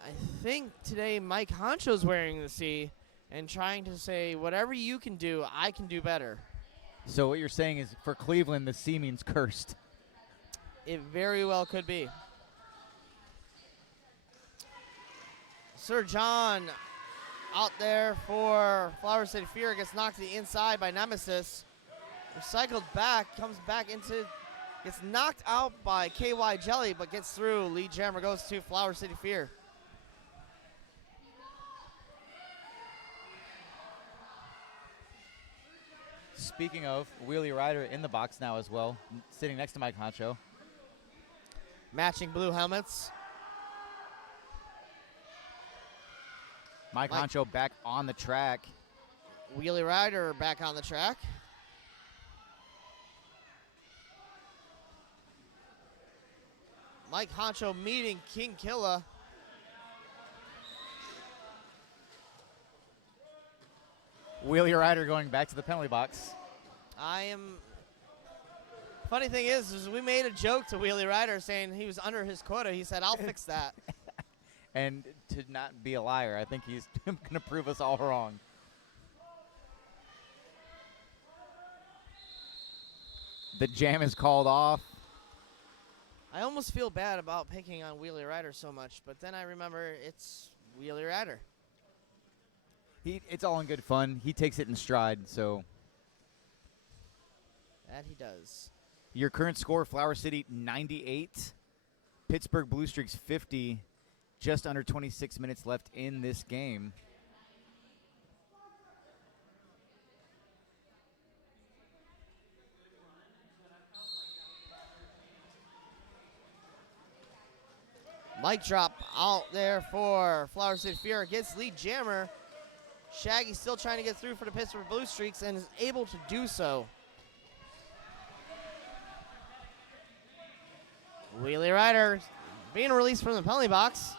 I think today Mike Honcho's wearing the C and trying to say, whatever you can do, I can do better. So what you're saying is for Cleveland, the C means cursed. It very well could be. Sir John out there for Flower City Fear gets knocked to the inside by Nemesis. Recycled back, comes back into, gets knocked out by KY Jelly, but gets through. Lead jammer goes to Flower City Fear. Speaking of, Wheelie Rider in the box now as well, sitting next to Mike Honcho. Matching blue helmets. Mike Honcho back on the track. Wheelie Rider back on the track. Mike Honcho meeting King Killa. Wheelie Rider going back to the penalty box. Funny thing is we made a joke to Wheelie Rider saying he was under his quota. He said, I'll fix that. And to not be a liar, I think he's going to prove us all wrong. The jam is called off. I almost feel bad about picking on Wheelie Rider so much, but then I remember it's Wheelie Rider. It's all in good fun. He takes it in stride, so. That he does. Your current score, Flower City 98, Pittsburgh Blue Streaks 50, just under 26 minutes left in this game. Mic drop out there for Flower City Fear. Gets lead jammer. Shaggy still trying to get through for the Pittsburgh Blue Streaks and is able to do so. Wheelie Rider being released from the penalty box.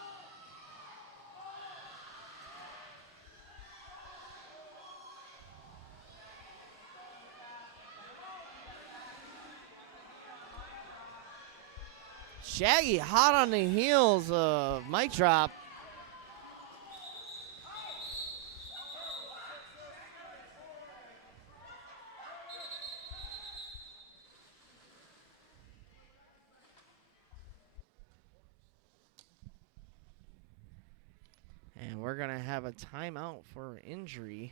Shaggy hot on the heels of mic drop. And we're going to have a timeout for injury.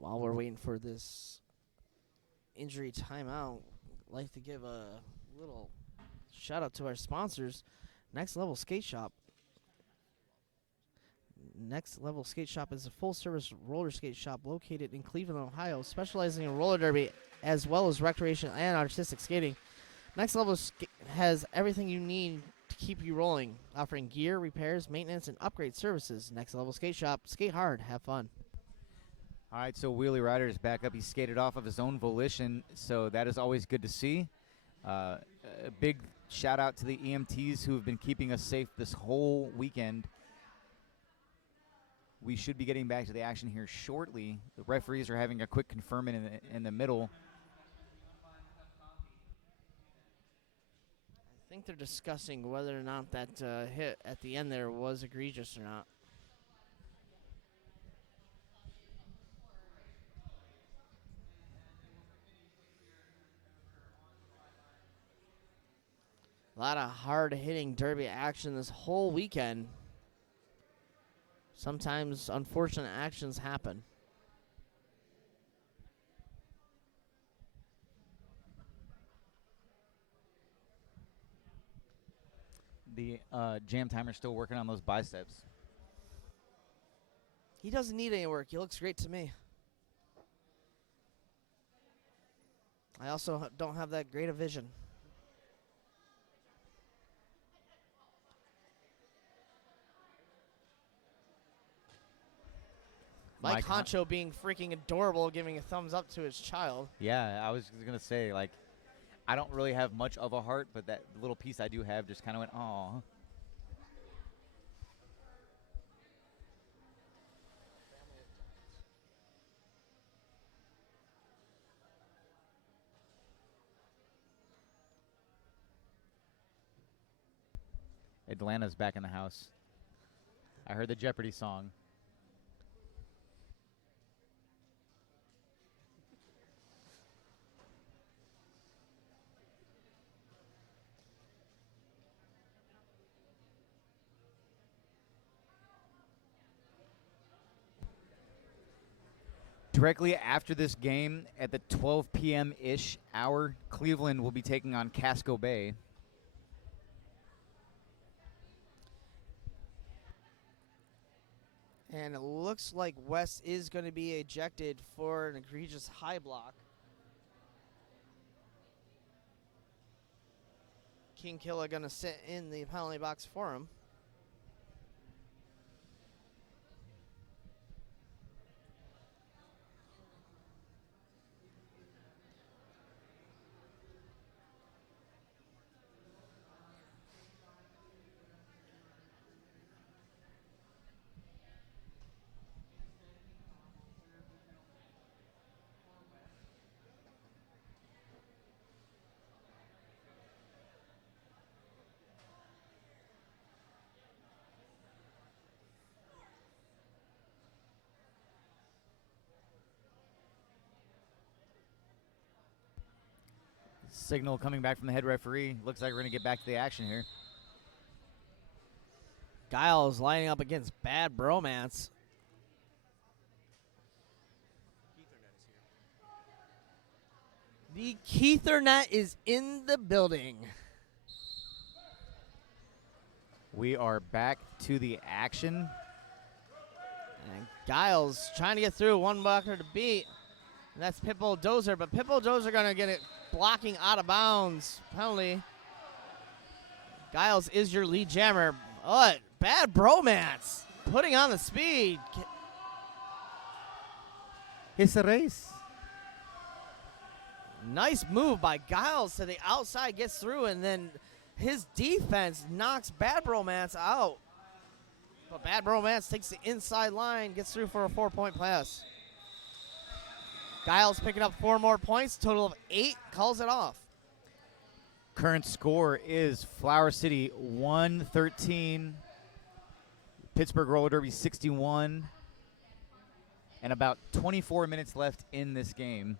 While we're waiting for this injury timeout, I'd like to give a little shout out to our sponsors, Next Level Skate Shop. Next Level Skate Shop is a full-service roller skate shop located in Cleveland, Ohio, specializing in roller derby as well as recreational and artistic skating. Next Level has everything you need to keep you rolling, offering gear, repairs, maintenance, and upgrade services. Next Level Skate Shop. Skate hard. Have fun. All right, so Wheelie Rider is back up. He skated off of his own volition, so that is always good to see. A big shout-out to the EMTs who have been keeping us safe this whole weekend. We should be getting back to the action here shortly. The referees are having a quick conferment in the middle. I think they're discussing whether or not that hit at the end there was egregious or not. A lot of hard-hitting derby action this whole weekend. Sometimes unfortunate actions happen. The jam timer's still working on those biceps. He doesn't need any work. He looks great to me. I also don't have that great a vision. Mike Honcho being freaking adorable, giving a thumbs up to his child. Yeah, I was going to say, like, I don't really have much of a heart, but that little piece I do have just kind of went, aw. Atlanta's back in the house. I heard the Jeopardy song. Directly after this game, at the 12 p.m.-ish hour, Cleveland will be taking on Casco Bay. And it looks like West is going to be ejected for an egregious high block. King Killer going to sit in the penalty box for him. Signal coming back from the head referee. Looks like we're going to get back to the action here. Giles lining up against Bad Bromance. The Keithernet is in the building. We are back to the action. And Giles trying to get through, one blocker to beat. And that's Pitbull Dozer, but Pitbull Dozer going to get it blocking out of bounds. Penalty. Giles is your lead jammer. Oh, Bad Bromance putting on the speed. It's a race. Nice move by Giles to the outside, gets through, and then his defense knocks Bad Bromance out. But Bad Bromance takes the inside line, gets through for a 4-point pass. Giles picking up 4 more points, total of 8, calls it off. Current score is Flower City 113, Pittsburgh Roller Derby 61, and about 24 minutes left in this game.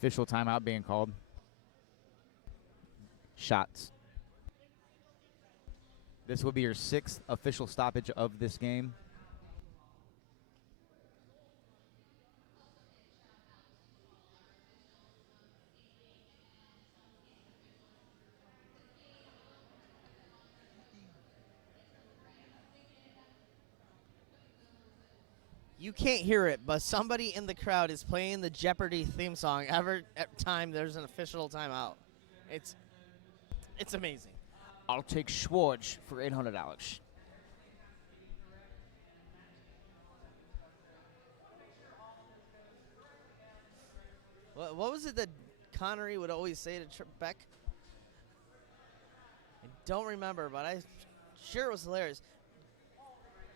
Official timeout being called. Shots. This will be your 6th official stoppage of this game. You can't hear it, but somebody in the crowd is playing the Jeopardy theme song every time there's an official timeout. It's amazing. I'll take Schwartz for $800. What was it that Connery would always say to Beck? I don't remember, but I'm sure it was hilarious.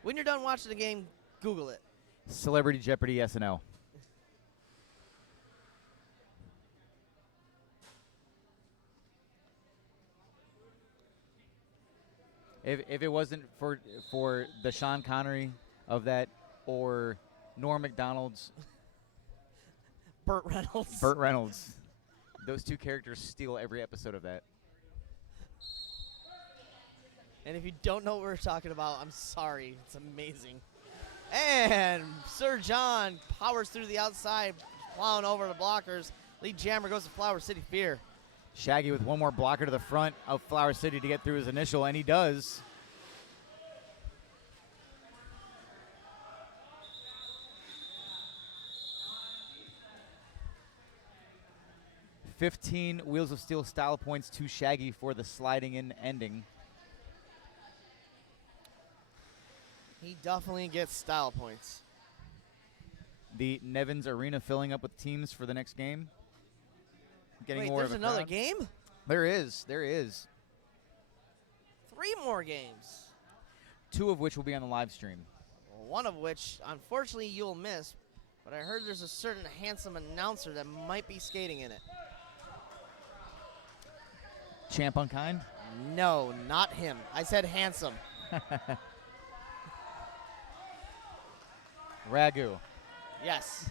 When you're done watching the game, Google it. Celebrity Jeopardy SNL. If it wasn't for the Sean Connery of that, or Norm Macdonald's Burt Reynolds. Burt Reynolds, those two characters steal every episode of that. And if you don't know what we're talking about, I'm sorry. It's amazing. And Sir John powers through the outside, plowing over the blockers. Lead jammer goes to Flower City Fear. Shaggy with one more blocker to the front of Flower City to get through his initial, and he does. $15 Wheels of Steel style points to Shaggy for the sliding in ending. He definitely gets style points. The Nevins Arena filling up with teams for the next game. Getting Wait, more there's of a another crowd. game? There is. 3 more games. 2 of which will be on the live stream. One of which, unfortunately, you'll miss. But I heard there's a certain handsome announcer that might be skating in it. Champ Unkind? No, not him. I said handsome. Ragu. Yes.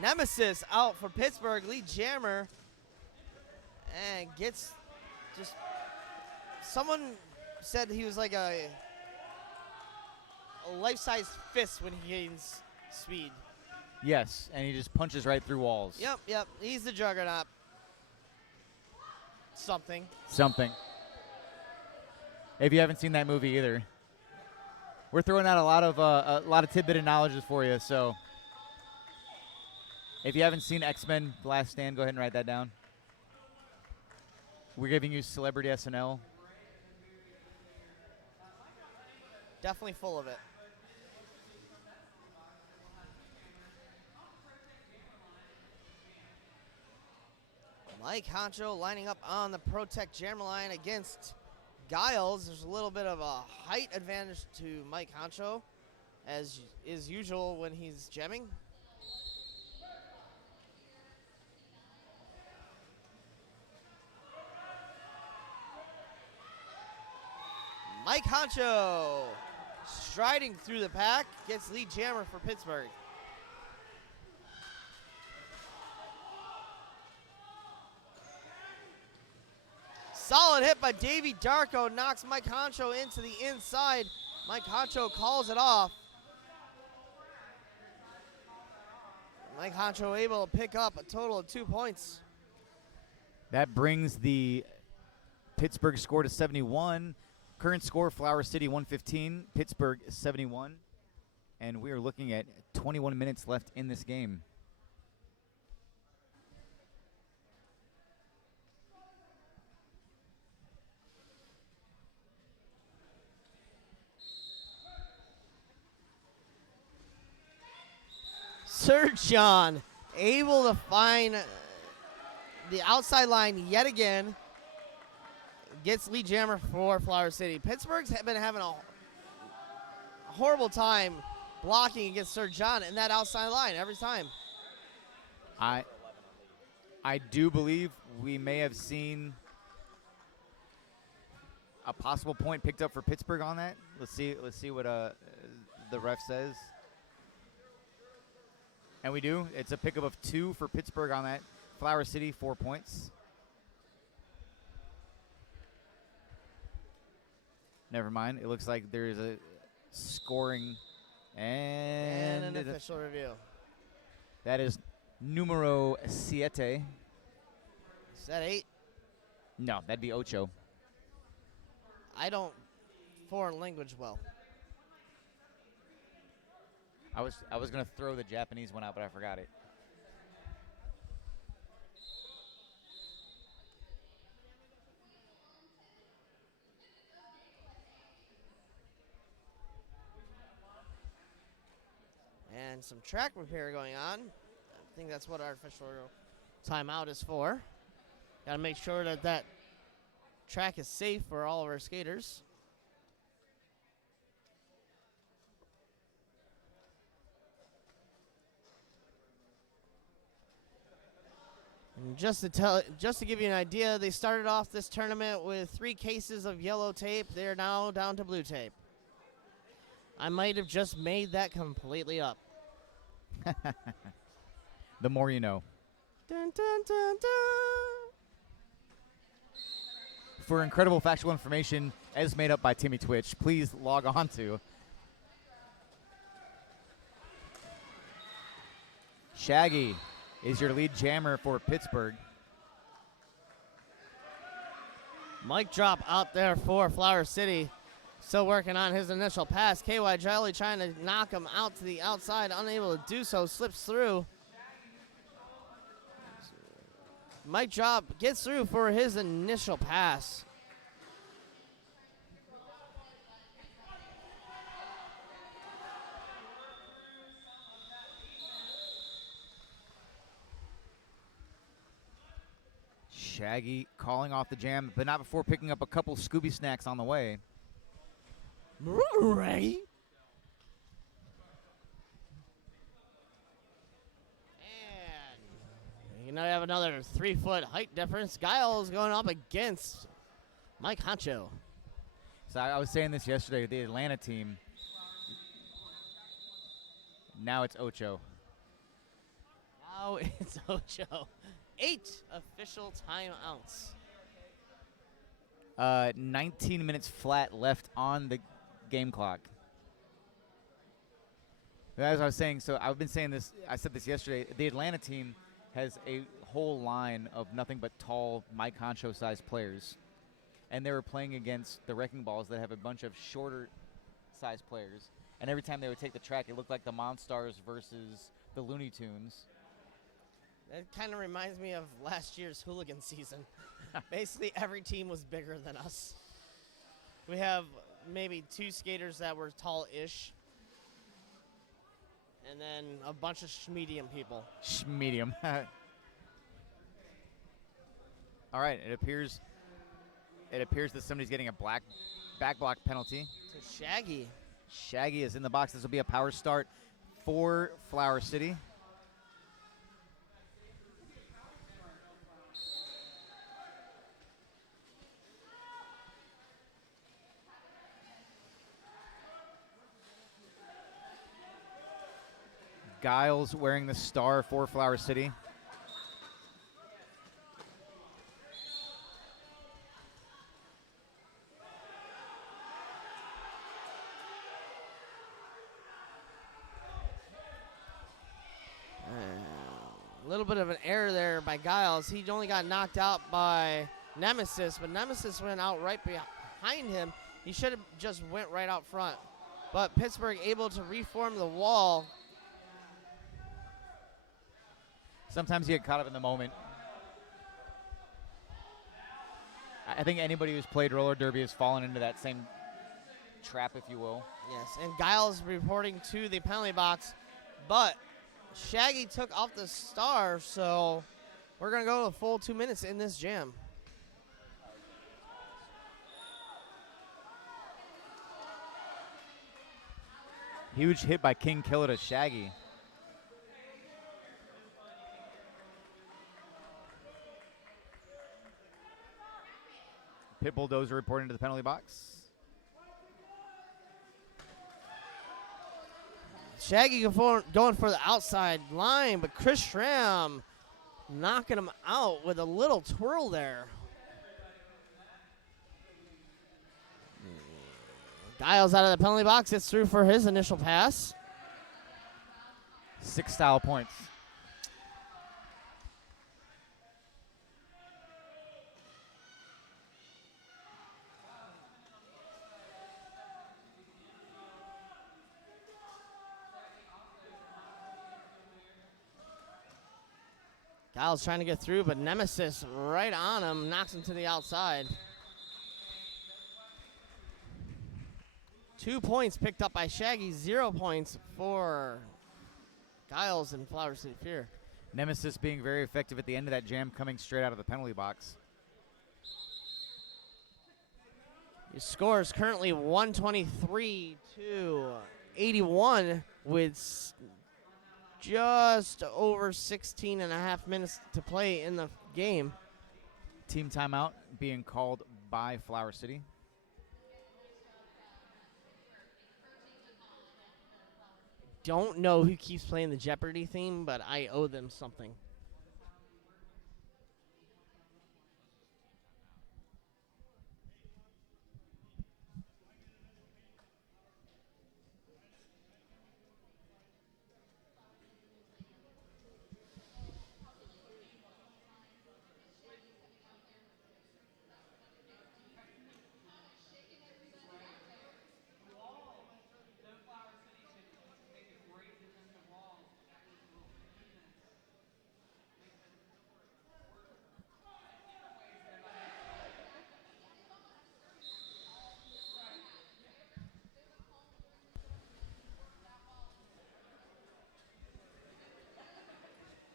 Nemesis out for Pittsburgh. Lead jammer. And gets just... Someone said he was like a life-size fist when he gains speed. Yes, and he just punches right through walls. Yep. He's the juggernaut. Something. If you haven't seen that movie either. We're throwing out a lot of tidbit of knowledge for you, so if you haven't seen X-Men The Last Stand, go ahead and write that down. We're giving you Celebrity SNL. Definitely full of it. Mike Honcho lining up on the Protect jammer line against Giles. There's a little bit of a height advantage to Mike Honcho, as is usual when he's gemming. Mike Honcho striding through the pack, gets lead jammer for Pittsburgh. Solid hit by Davey Darko, knocks Mike Honcho into the inside. Mike Honcho calls it off. Mike Honcho able to pick up a total of 2 points. That brings the Pittsburgh score to 71. Current score, Flower City 115, Pittsburgh 71. And we are looking at 21 minutes left in this game. Sir John able to find the outside line yet again. Gets lead jammer for Flower City. Pittsburgh's been having a horrible time blocking against Sir John in that outside line every time. I do believe we may have seen a possible point picked up for Pittsburgh on that. Let's see what the ref says. And we do. It's a pickup of 2 for Pittsburgh on that. Flower City, 4 points. Never mind. It looks like there is a scoring and an official review. That is numero 7. Is that 8? No, that'd be ocho. I don't foreign language well. I was gonna throw the Japanese one out, but I forgot it. And some track repair going on. I think that's what our official timeout is for. Got to make sure that that track is safe for all of our skaters. And just to give you an idea, they started off this tournament with 3 cases of yellow tape. They're now down to blue tape. I might have just made that completely up. The more you know. Dun, dun, dun, dun. For incredible factual information as made up by Timmy Twitch, please log on to Shaggy is your lead jammer for Pittsburgh. Mic drop out there for Flower City. Still working on his initial pass. KY Jolly trying to knock him out to the outside. Unable to do so. Slips through. Mic drop gets through for his initial pass. Shaggy calling off the jam, but not before picking up a couple Scooby snacks on the way. Ray. And you know, you have another 3-foot height difference. Giles going up against Mike Honcho. So I was saying this yesterday, the Atlanta team, now it's Ocho. Now it's Ocho. 8 official timeouts. 19 minutes flat left on the game clock. As I was saying, so I've been saying this, I said this yesterday, the Atlanta team has a whole line of nothing but tall Mike Honcho-sized players. And they were playing against the Wrecking Balls that have a bunch of shorter-sized players. And every time they would take the track, it looked like the Monstars versus the Looney Tunes. That kind of reminds me of last year's hooligan season. Basically, every team was bigger than us. We have maybe 2 skaters that were tall-ish, and then a bunch of medium people. Medium. All right, it appears that somebody's getting a back block penalty. To Shaggy. Shaggy is in the box. This will be a power start for Flower City. Giles wearing the star for Flower City. A little bit of an error there by Giles. He only got knocked out by Nemesis, but Nemesis went out right behind him. He should have just went right out front. But Pittsburgh able to reform the wall. Sometimes you get caught up in the moment. I think anybody who's played roller derby has fallen into that same trap, if you will. Yes, and Giles reporting to the penalty box, but Shaggy took off the star, so we're going to go a full 2 minutes in this jam. Huge hit by King Killer to Shaggy. Pit Bulldozer reporting to the penalty box. Shaggy going for the outside line, but Chris Schramm knocking him out with a little twirl there. Giles out of the penalty box. It's through for his initial pass. 6 style points. Giles trying to get through, but Nemesis right on him, knocks him to the outside. 2 points picked up by Shaggy, 0 points for Giles and Flower City Fear. Nemesis being very effective at the end of that jam, coming straight out of the penalty box. Your score is currently 123 to 81 with just over 16 and a half minutes to play in the game. Team timeout being called by Flower City. Don't know who keeps playing the Jeopardy theme, but I owe them something.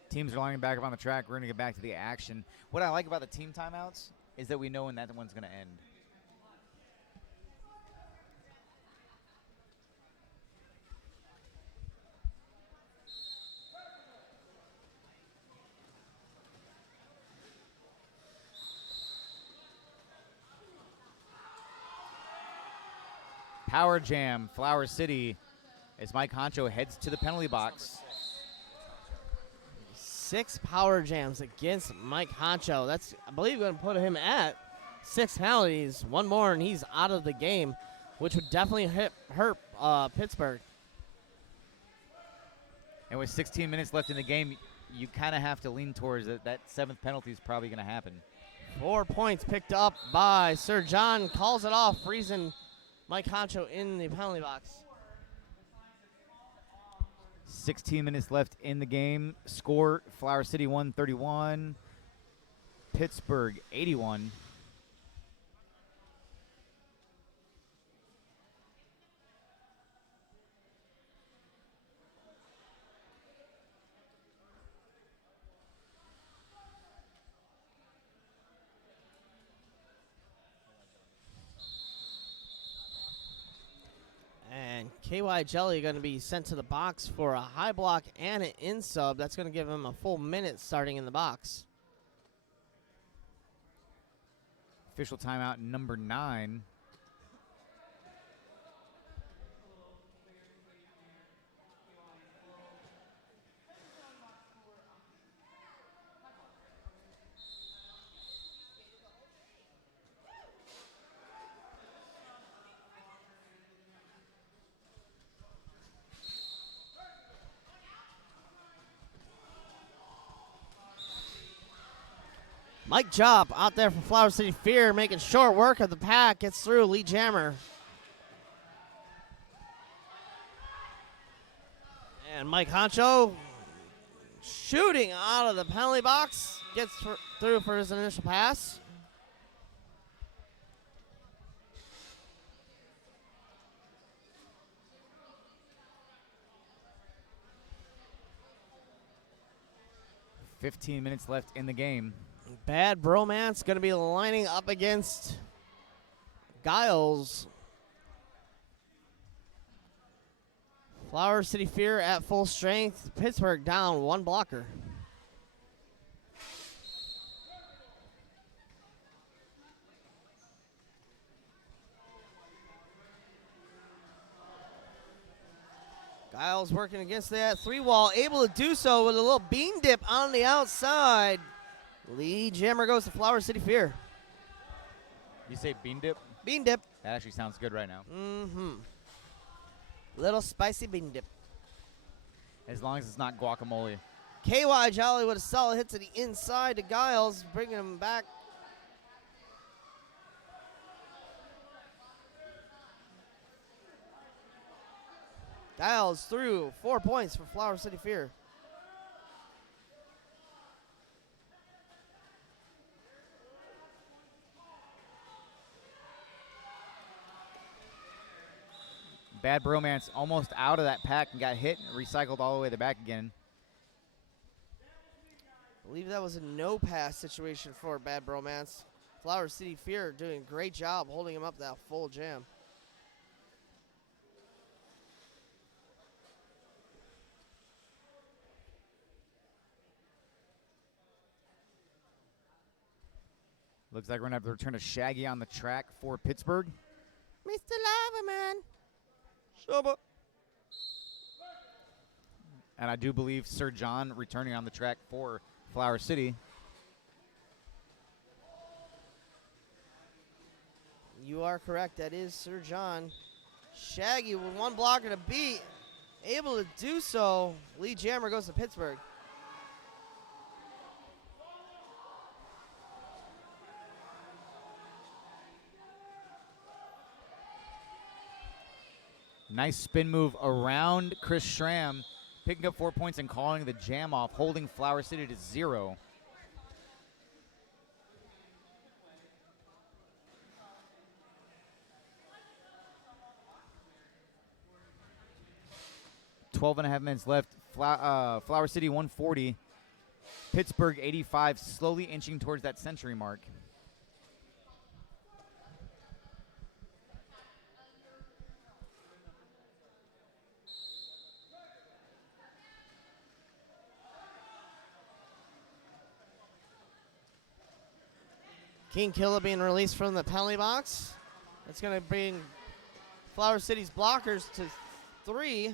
Teams are lining back up on the track. We're going to get back to the action. What I like about the team timeouts is that we know when that one's going to end. Power jam, Flower City, as Mike Honcho heads to the penalty box. 6 power jams against Mike Honcho. That's, I believe, going to put him at 6 penalties. One more, and he's out of the game, which would definitely hurt Pittsburgh. And with 16 minutes left in the game, you kind of have to lean towards it. That 7th penalty is probably going to happen. 4 points picked up by Sir John. Calls it off, freezing Mike Honcho in the penalty box. 16 minutes left in the game. Score, Flower City 131, Pittsburgh 81. And KY Jelly going to be sent to the box for a high block and an in sub. That's going to give him a full minute starting in the box. Official timeout number 9. Mike Job out there for Flower City Fear, making short work of the pack. Gets through Lee Jammer. And Mike Honcho shooting out of the penalty box. Gets through for his initial pass. .15 minutes left in the game. Bad Bromance going to be lining up against Giles. Flower City Fear at full strength. Pittsburgh down 1 blocker. Giles working against that 3-wall, able to do so with a little bean dip on the outside. Lee Jammer goes to Flower City Fear. You say bean dip? Bean dip. That actually sounds good right now. Mm-hmm. Little spicy bean dip. As long as it's not guacamole. KY Jolly with a solid hit to the inside to Giles, bringing him back. Giles through 4 points for Flower City Fear. Bad Bromance almost out of that pack and got hit and recycled all the way to the back again. I believe that was a no-pass situation for Bad Bromance. Flower City Fear doing a great job holding him up that full jam. Looks like we're going to have to return to Shaggy on the track for Pittsburgh. Mr. Lavaman. Soba. And I do believe Sir John returning on the track for Flower City. You are correct. That is Sir John. Shaggy with 1 blocker to beat. Able to do so. Lee Jammer goes to Pittsburgh. Nice spin move around Chris Schramm, picking up 4 points and calling the jam off, holding Flower City to 0. .12.5 minutes left. Flower City 140. Pittsburgh 85, slowly inching towards that century mark. King Killer being released from the penalty box. That's going to bring Flower City's blockers to 3.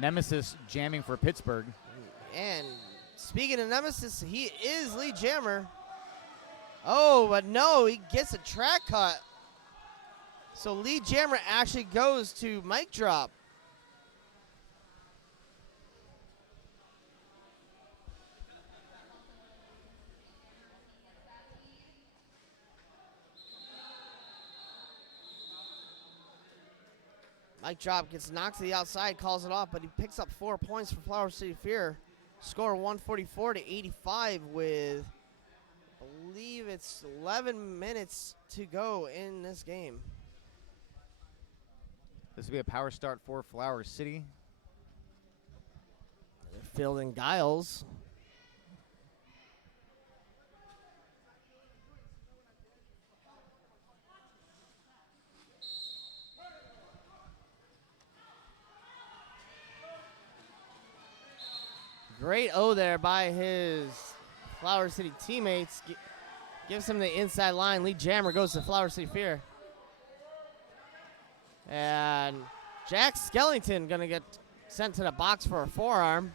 Nemesis jamming for Pittsburgh. And speaking of Nemesis, he is Lee Jammer. Oh, but no, he gets a track cut. So Lee Jammer actually goes to mic drop. Mike Drop gets knocked to the outside, calls it off, but he picks up 4 points for Flower City Fear. Score 144 to 85 with, I believe it's 11 minutes to go in this game. This will be a power start for Flower City. They're fielding Giles. Great O there by his Flower City teammates. Gives him the inside line. Lee Jammer goes to Flower City Fear. And Jack Skellington going to get sent to the box for a forearm.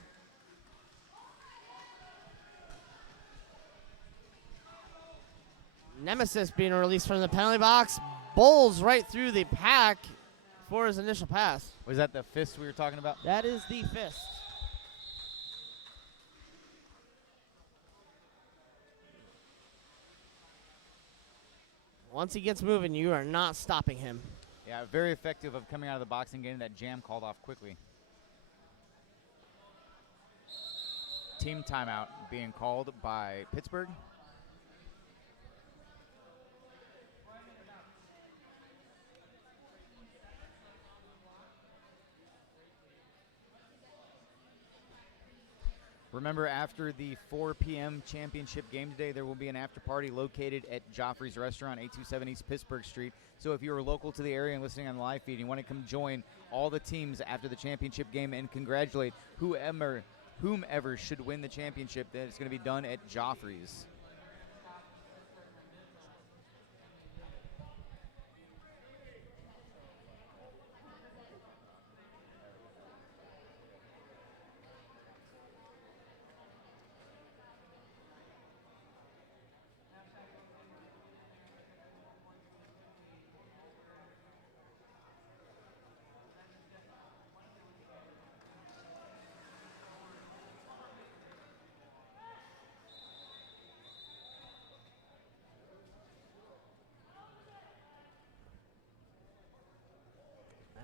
Nemesis being released from the penalty box. Bowls right through the pack for his initial pass. Was that the fist we were talking about? That is the fist. Once he gets moving, you are not stopping him. Yeah, very effective of coming out of the box and getting that jam called off quickly. Team timeout being called by Pittsburgh. Remember, after the 4 p.m. championship game today, there will be an after party located at Joffrey's Restaurant, 827 East Pittsburgh Street. So if you're local to the area and listening on the live feed, and you want to come join all the teams after the championship game and congratulate whomever should win the championship, then it's going to be done at Joffrey's.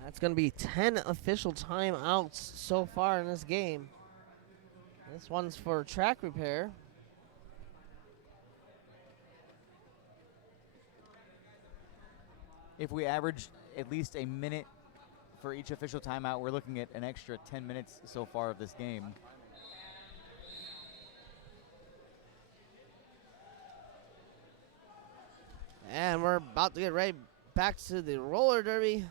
That's going to be 10 official timeouts so far in this game. This one's for track repair. If we average at least a minute for each official timeout, we're looking at an extra 10 minutes so far of this game. And we're about to get right back to the roller derby.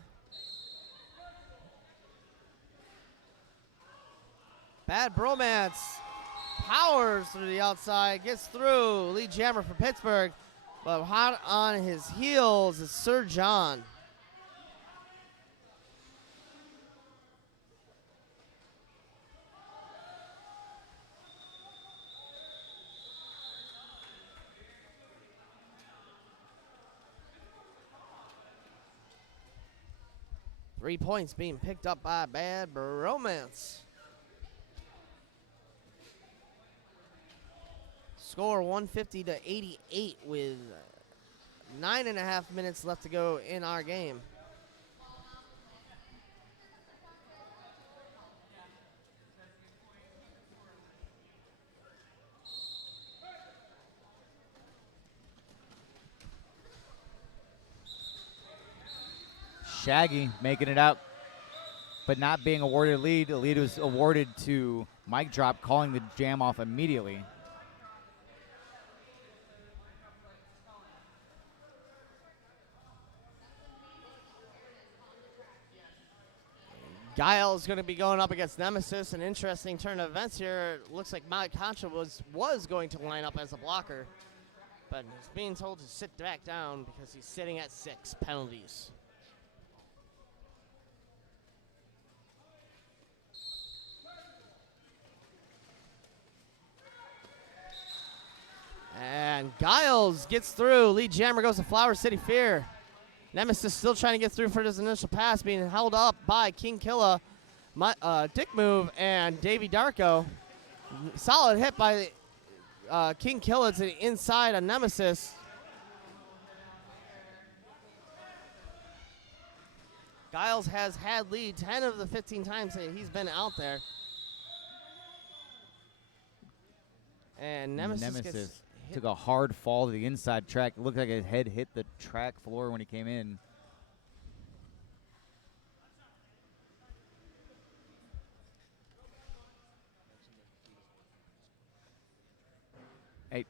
Bad Bromance powers through the outside, gets through. Lead jammer for Pittsburgh, but hot on his heels is Sir John. Three points being picked up by Bad Bromance. Score 150-88 with 9.5 minutes left to go in our game. Shaggy making it out, but not being awarded a lead. The lead was awarded to Mike Drop, calling the jam off immediately. Giles going to be going up against Nemesis. An interesting turn of events here. It looks like Mike Concha was going to line up as a blocker, but he's being told to sit back down because he's sitting at 6 penalties. And Giles gets through. Lead jammer goes to Flower City Fear. Nemesis still trying to get through for his initial pass, being held up by King Killa, Dick Move, and Davey Darko. Solid hit by King Killa to the inside of Nemesis. Giles has had lead 10 of the 15 times that he's been out there. And Nemesis gets took a hard fall to the inside track. It looked like his head hit the track floor when he came in. Hey,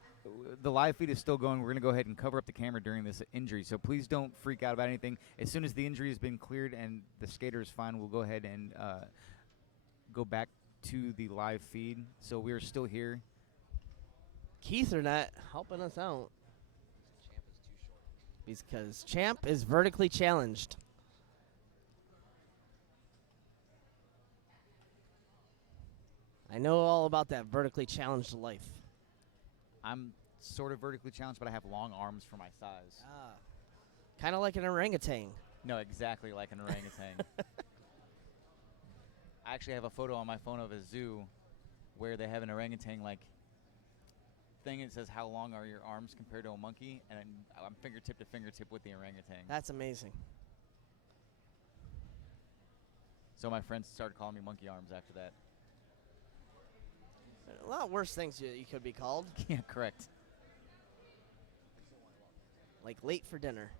the live feed is still going. We're going to go ahead and cover up the camera during this injury, so please don't freak out about anything. As soon as the injury has been cleared and the skater is fine, we'll go ahead and go back to the live feed. So we're still here. Keith Ernett helping us out. Because Champ is vertically challenged. I know all about that vertically challenged life. I'm sort of vertically challenged, but I have long arms for my size. Kind of like an orangutan. No, exactly like an orangutan. I actually have a photo on my phone of a zoo where they have an orangutan like thing. It says how long are your arms compared to a monkey, and I'm fingertip to fingertip with the orangutan. That's amazing. So my friends started calling me monkey arms after that. A lot worse things you could be called, Yeah, correct. like late for dinner.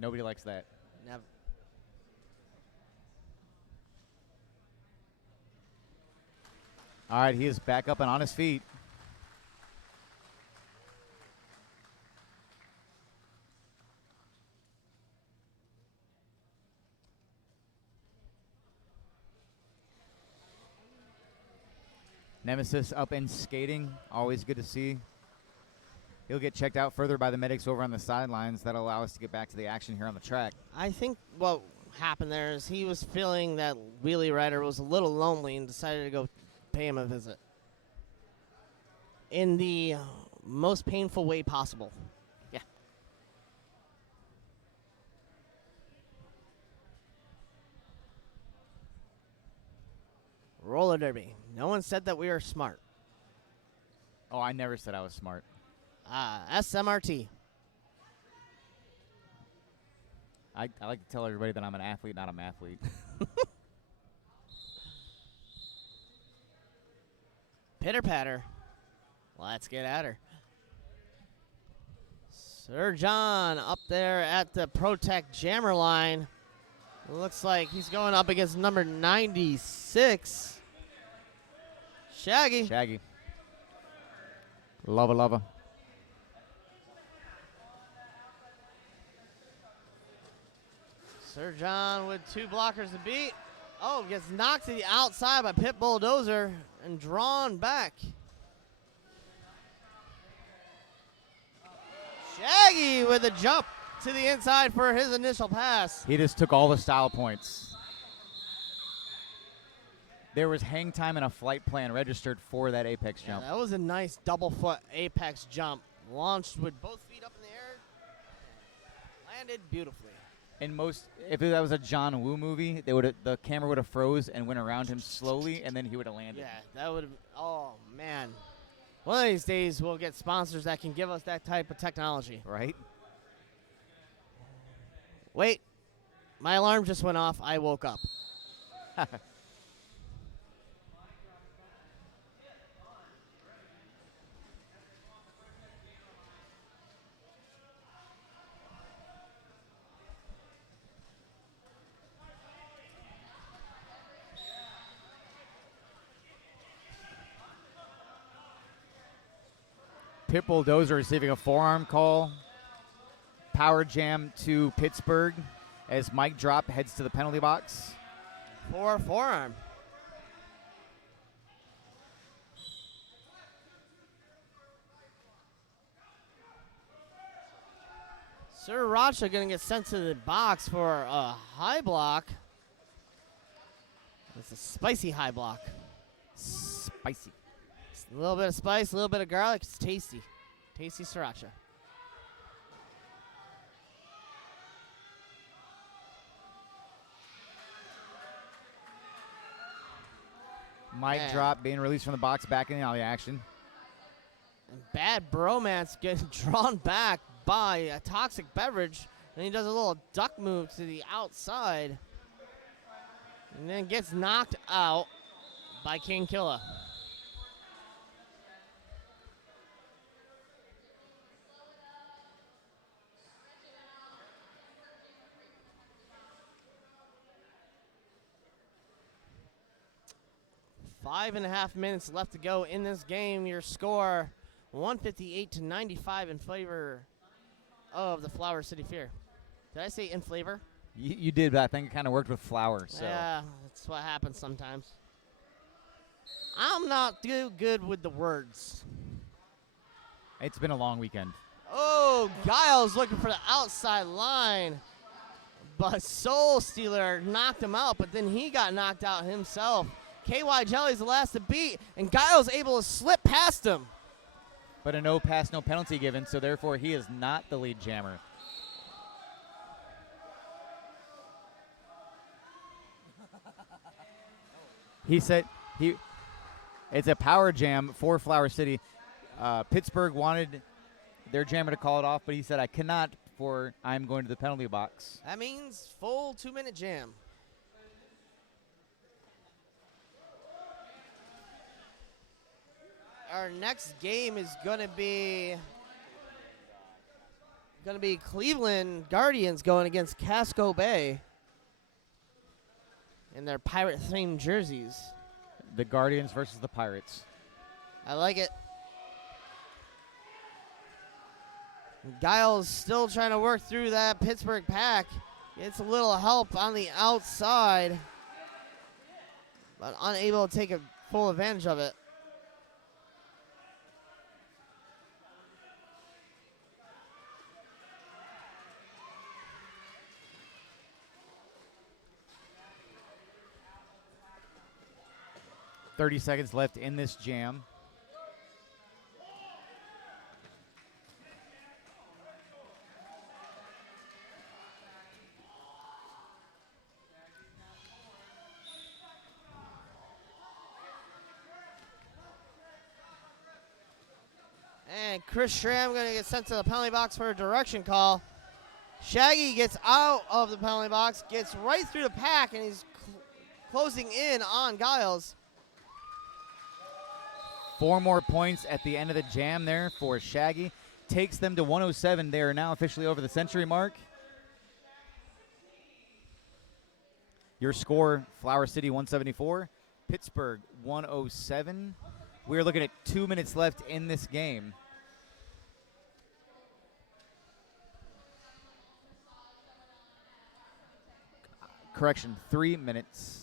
Nobody likes that. Never. All right, he is back up and on his feet. Nemesis up and skating. Always good to see. He'll get checked out further by the medics over on the sidelines. That'll allow us to get back to the action here on the track. I think what happened there is he was feeling that wheelie rider was a little lonely and decided to go pay him a visit in the most painful way possible. Yeah. Roller derby. No one said that we were smart. Oh, I never said I was smart. SMRT. I like to tell everybody that I'm an athlete, not a mathlete. Pitter patter. Let's get at her. Sir John up there at the Protect Jammer line. Looks like he's going up against number 96. Shaggy. Shaggy. Lova, lova. Sir John with 2 blockers to beat. Oh, gets knocked to the outside by Pit Bulldozer and drawn back. Shaggy with a jump to the inside for his initial pass. He just took all the style points. There was hang time and a flight plan registered for that apex jump. That was a nice double foot apex jump. Launched with both feet up in the air. Landed beautifully. In most, if that was a John Woo movie, the camera would have froze and went around him slowly, and then he would have landed. Yeah, that would have. Oh man, one of these days we'll get sponsors that can give us that type of technology. Right? Wait, my alarm just went off. I woke up. Pit Bulldozer receiving a forearm call. Power jam to Pittsburgh as Mike Drop heads to the penalty box. Forearm. Sir Racha going to get sent to the box for a high block. It's a spicy high block. Spicy. A little bit of spice, a little bit of garlic. It's tasty. Tasty sriracha. Mike Man. Drop being released from the box, back in the alley action. And bad bromance getting drawn back by a toxic beverage. And he does a little duck move to the outside. And then gets knocked out by King Killa. Five and a half minutes left to go in this game. Your score 158-95 in favor of the Flower City Fear. Did I say in flavor? You did, but I think it kind of worked with flour. So. Yeah, that's what happens sometimes. I'm not too good with the words. It's been a long weekend. Oh, Giles looking for the outside line. But Soul Stealer knocked him out, but then he got knocked out himself. KY Jelly's the last to beat, and Giles able to slip past him. But a no pass, no penalty given, so therefore he is not the lead jammer. He said It's a power jam for Flower City. Pittsburgh wanted their jammer to call it off, but he said, I cannot, for I'm going to the penalty box. That means full 2-minute jam. Our next game is going to be Cleveland Guardians going against Casco Bay in their pirate-themed jerseys. The Guardians versus the Pirates. I like it. Giles still trying to work through that Pittsburgh pack. Gets a little help on the outside, but unable to take a full advantage of it. .30 seconds left in this jam. And Chris Schramm going to get sent to the penalty box for a direction call. Shaggy gets out of the penalty box, gets right through the pack, and he's closing in on Giles. 4 more points at the end of the jam there for Shaggy. Takes them to 107. They are now officially over the century mark. Your score, Flower City 174, Pittsburgh 107. We're looking at 2 minutes left in this game. Correction, 3 minutes.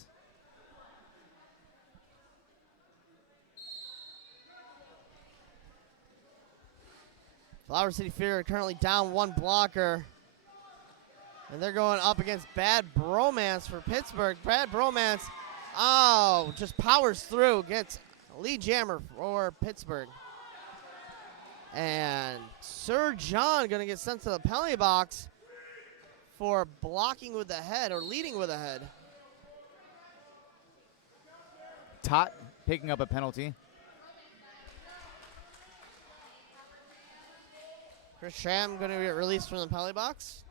Flower City Fear currently down 1 blocker. And they're going up against Bad Bromance for Pittsburgh. Bad Bromance, just powers through, gets lead jammer for Pittsburgh. And Sir John going to get sent to the penalty box for blocking with the head or leading with the head. Tot picking up a penalty. Chris Schramm going to get released from the penalty box.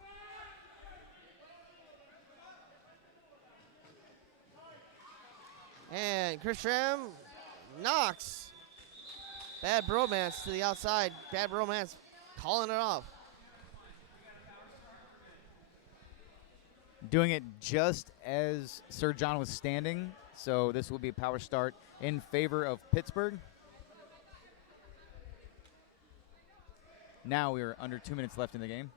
And Chris Schramm knocks Bad Bromance to the outside. Bad Bromance calling it off. Doing it just as Sir John was standing, so this will be a power start in favor of Pittsburgh. Now we are under 2 minutes left in the game.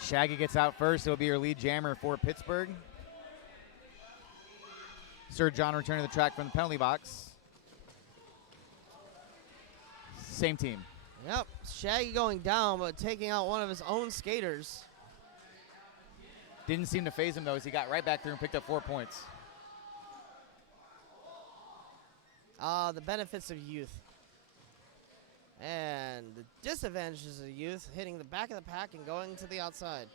Shaggy gets out first. It'll be your lead jammer for Pittsburgh. Sir John returning to the track from the penalty box. Same team. Yep, Shaggy going down, but taking out one of his own skaters. Didn't seem to phase him, though, as he got right back through and picked up 4 points. The benefits of youth. And the disadvantages of youth, hitting the back of the pack and going to the outside.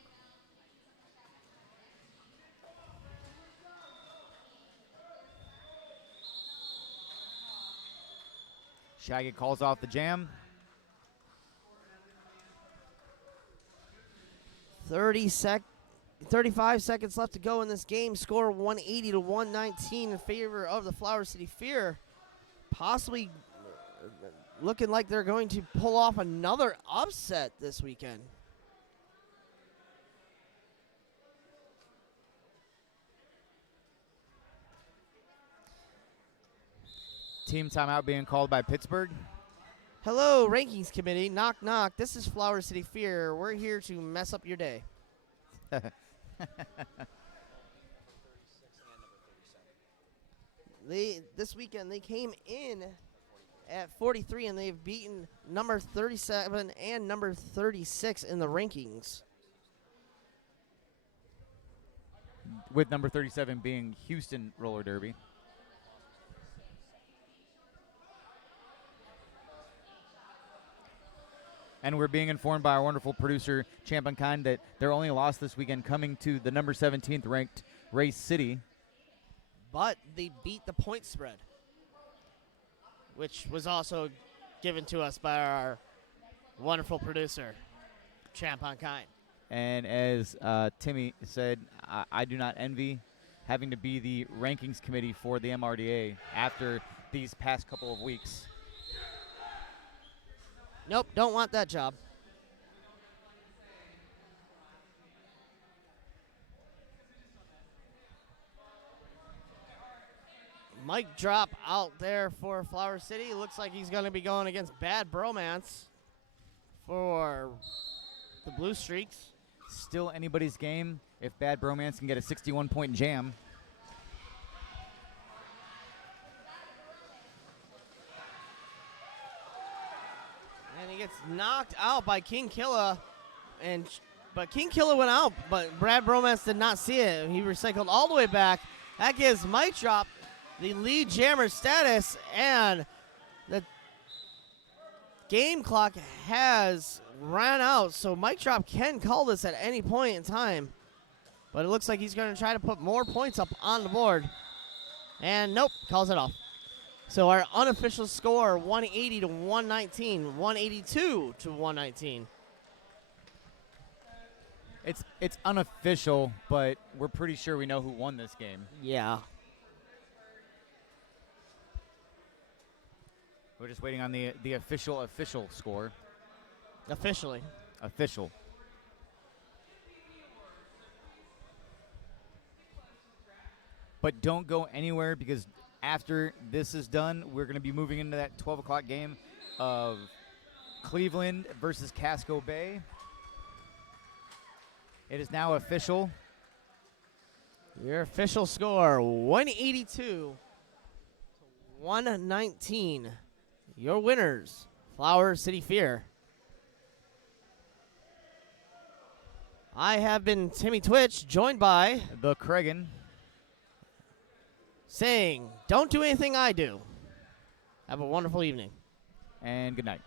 Shaggy calls off the jam. 35 seconds left to go in this game. Score 180 to 119 in favor of the Flower City Fear. Possibly looking like they're going to pull off another upset this weekend. Team timeout being called by Pittsburgh. Hello, Rankings Committee. Knock, knock. This is Flower City Fear. We're here to mess up your day. This weekend, they came in at 43, and they've beaten number 37 and number 36 in the rankings. with number 37 being Houston Roller Derby. And we're being informed by our wonderful producer, Champion Khan, that their only loss this weekend coming to the number 17th ranked Race City. But they beat the point spread, which was also given to us by our wonderful producer, Champion Khan. And as Timmy said, I do not envy having to be the rankings committee for the MRDA after these past couple of weeks. Nope, don't want that job. Mic drop out there for Flower City. Looks like he's going to be going against Bad Bromance for the Blue Streaks. Still anybody's game if Bad Bromance can get a 61-point jam. And he gets knocked out by King Killa. But King Killa went out, but Brad Bromance did not see it. He recycled all the way back. That gives Mic Drop the lead jammer status, and the game clock has ran out, so Mic Drop can call this at any point in time. But it looks like he's going to try to put more points up on the board. And nope, calls it off. So our unofficial score, 180 to 119, 182 to 119. It's unofficial, but we're pretty sure we know who won this game. Yeah. We're just waiting on the official score. Officially. Official. But don't go anywhere, because after this is done, we're going to be moving into that 12 o'clock game of Cleveland versus Casco Bay. It is now official. Your official score, 182 to 119. Your winners, Flower City Fear. I have been Timmy Twitch, joined by The Cregan. saying, don't do anything I do. Have a wonderful evening. And good night.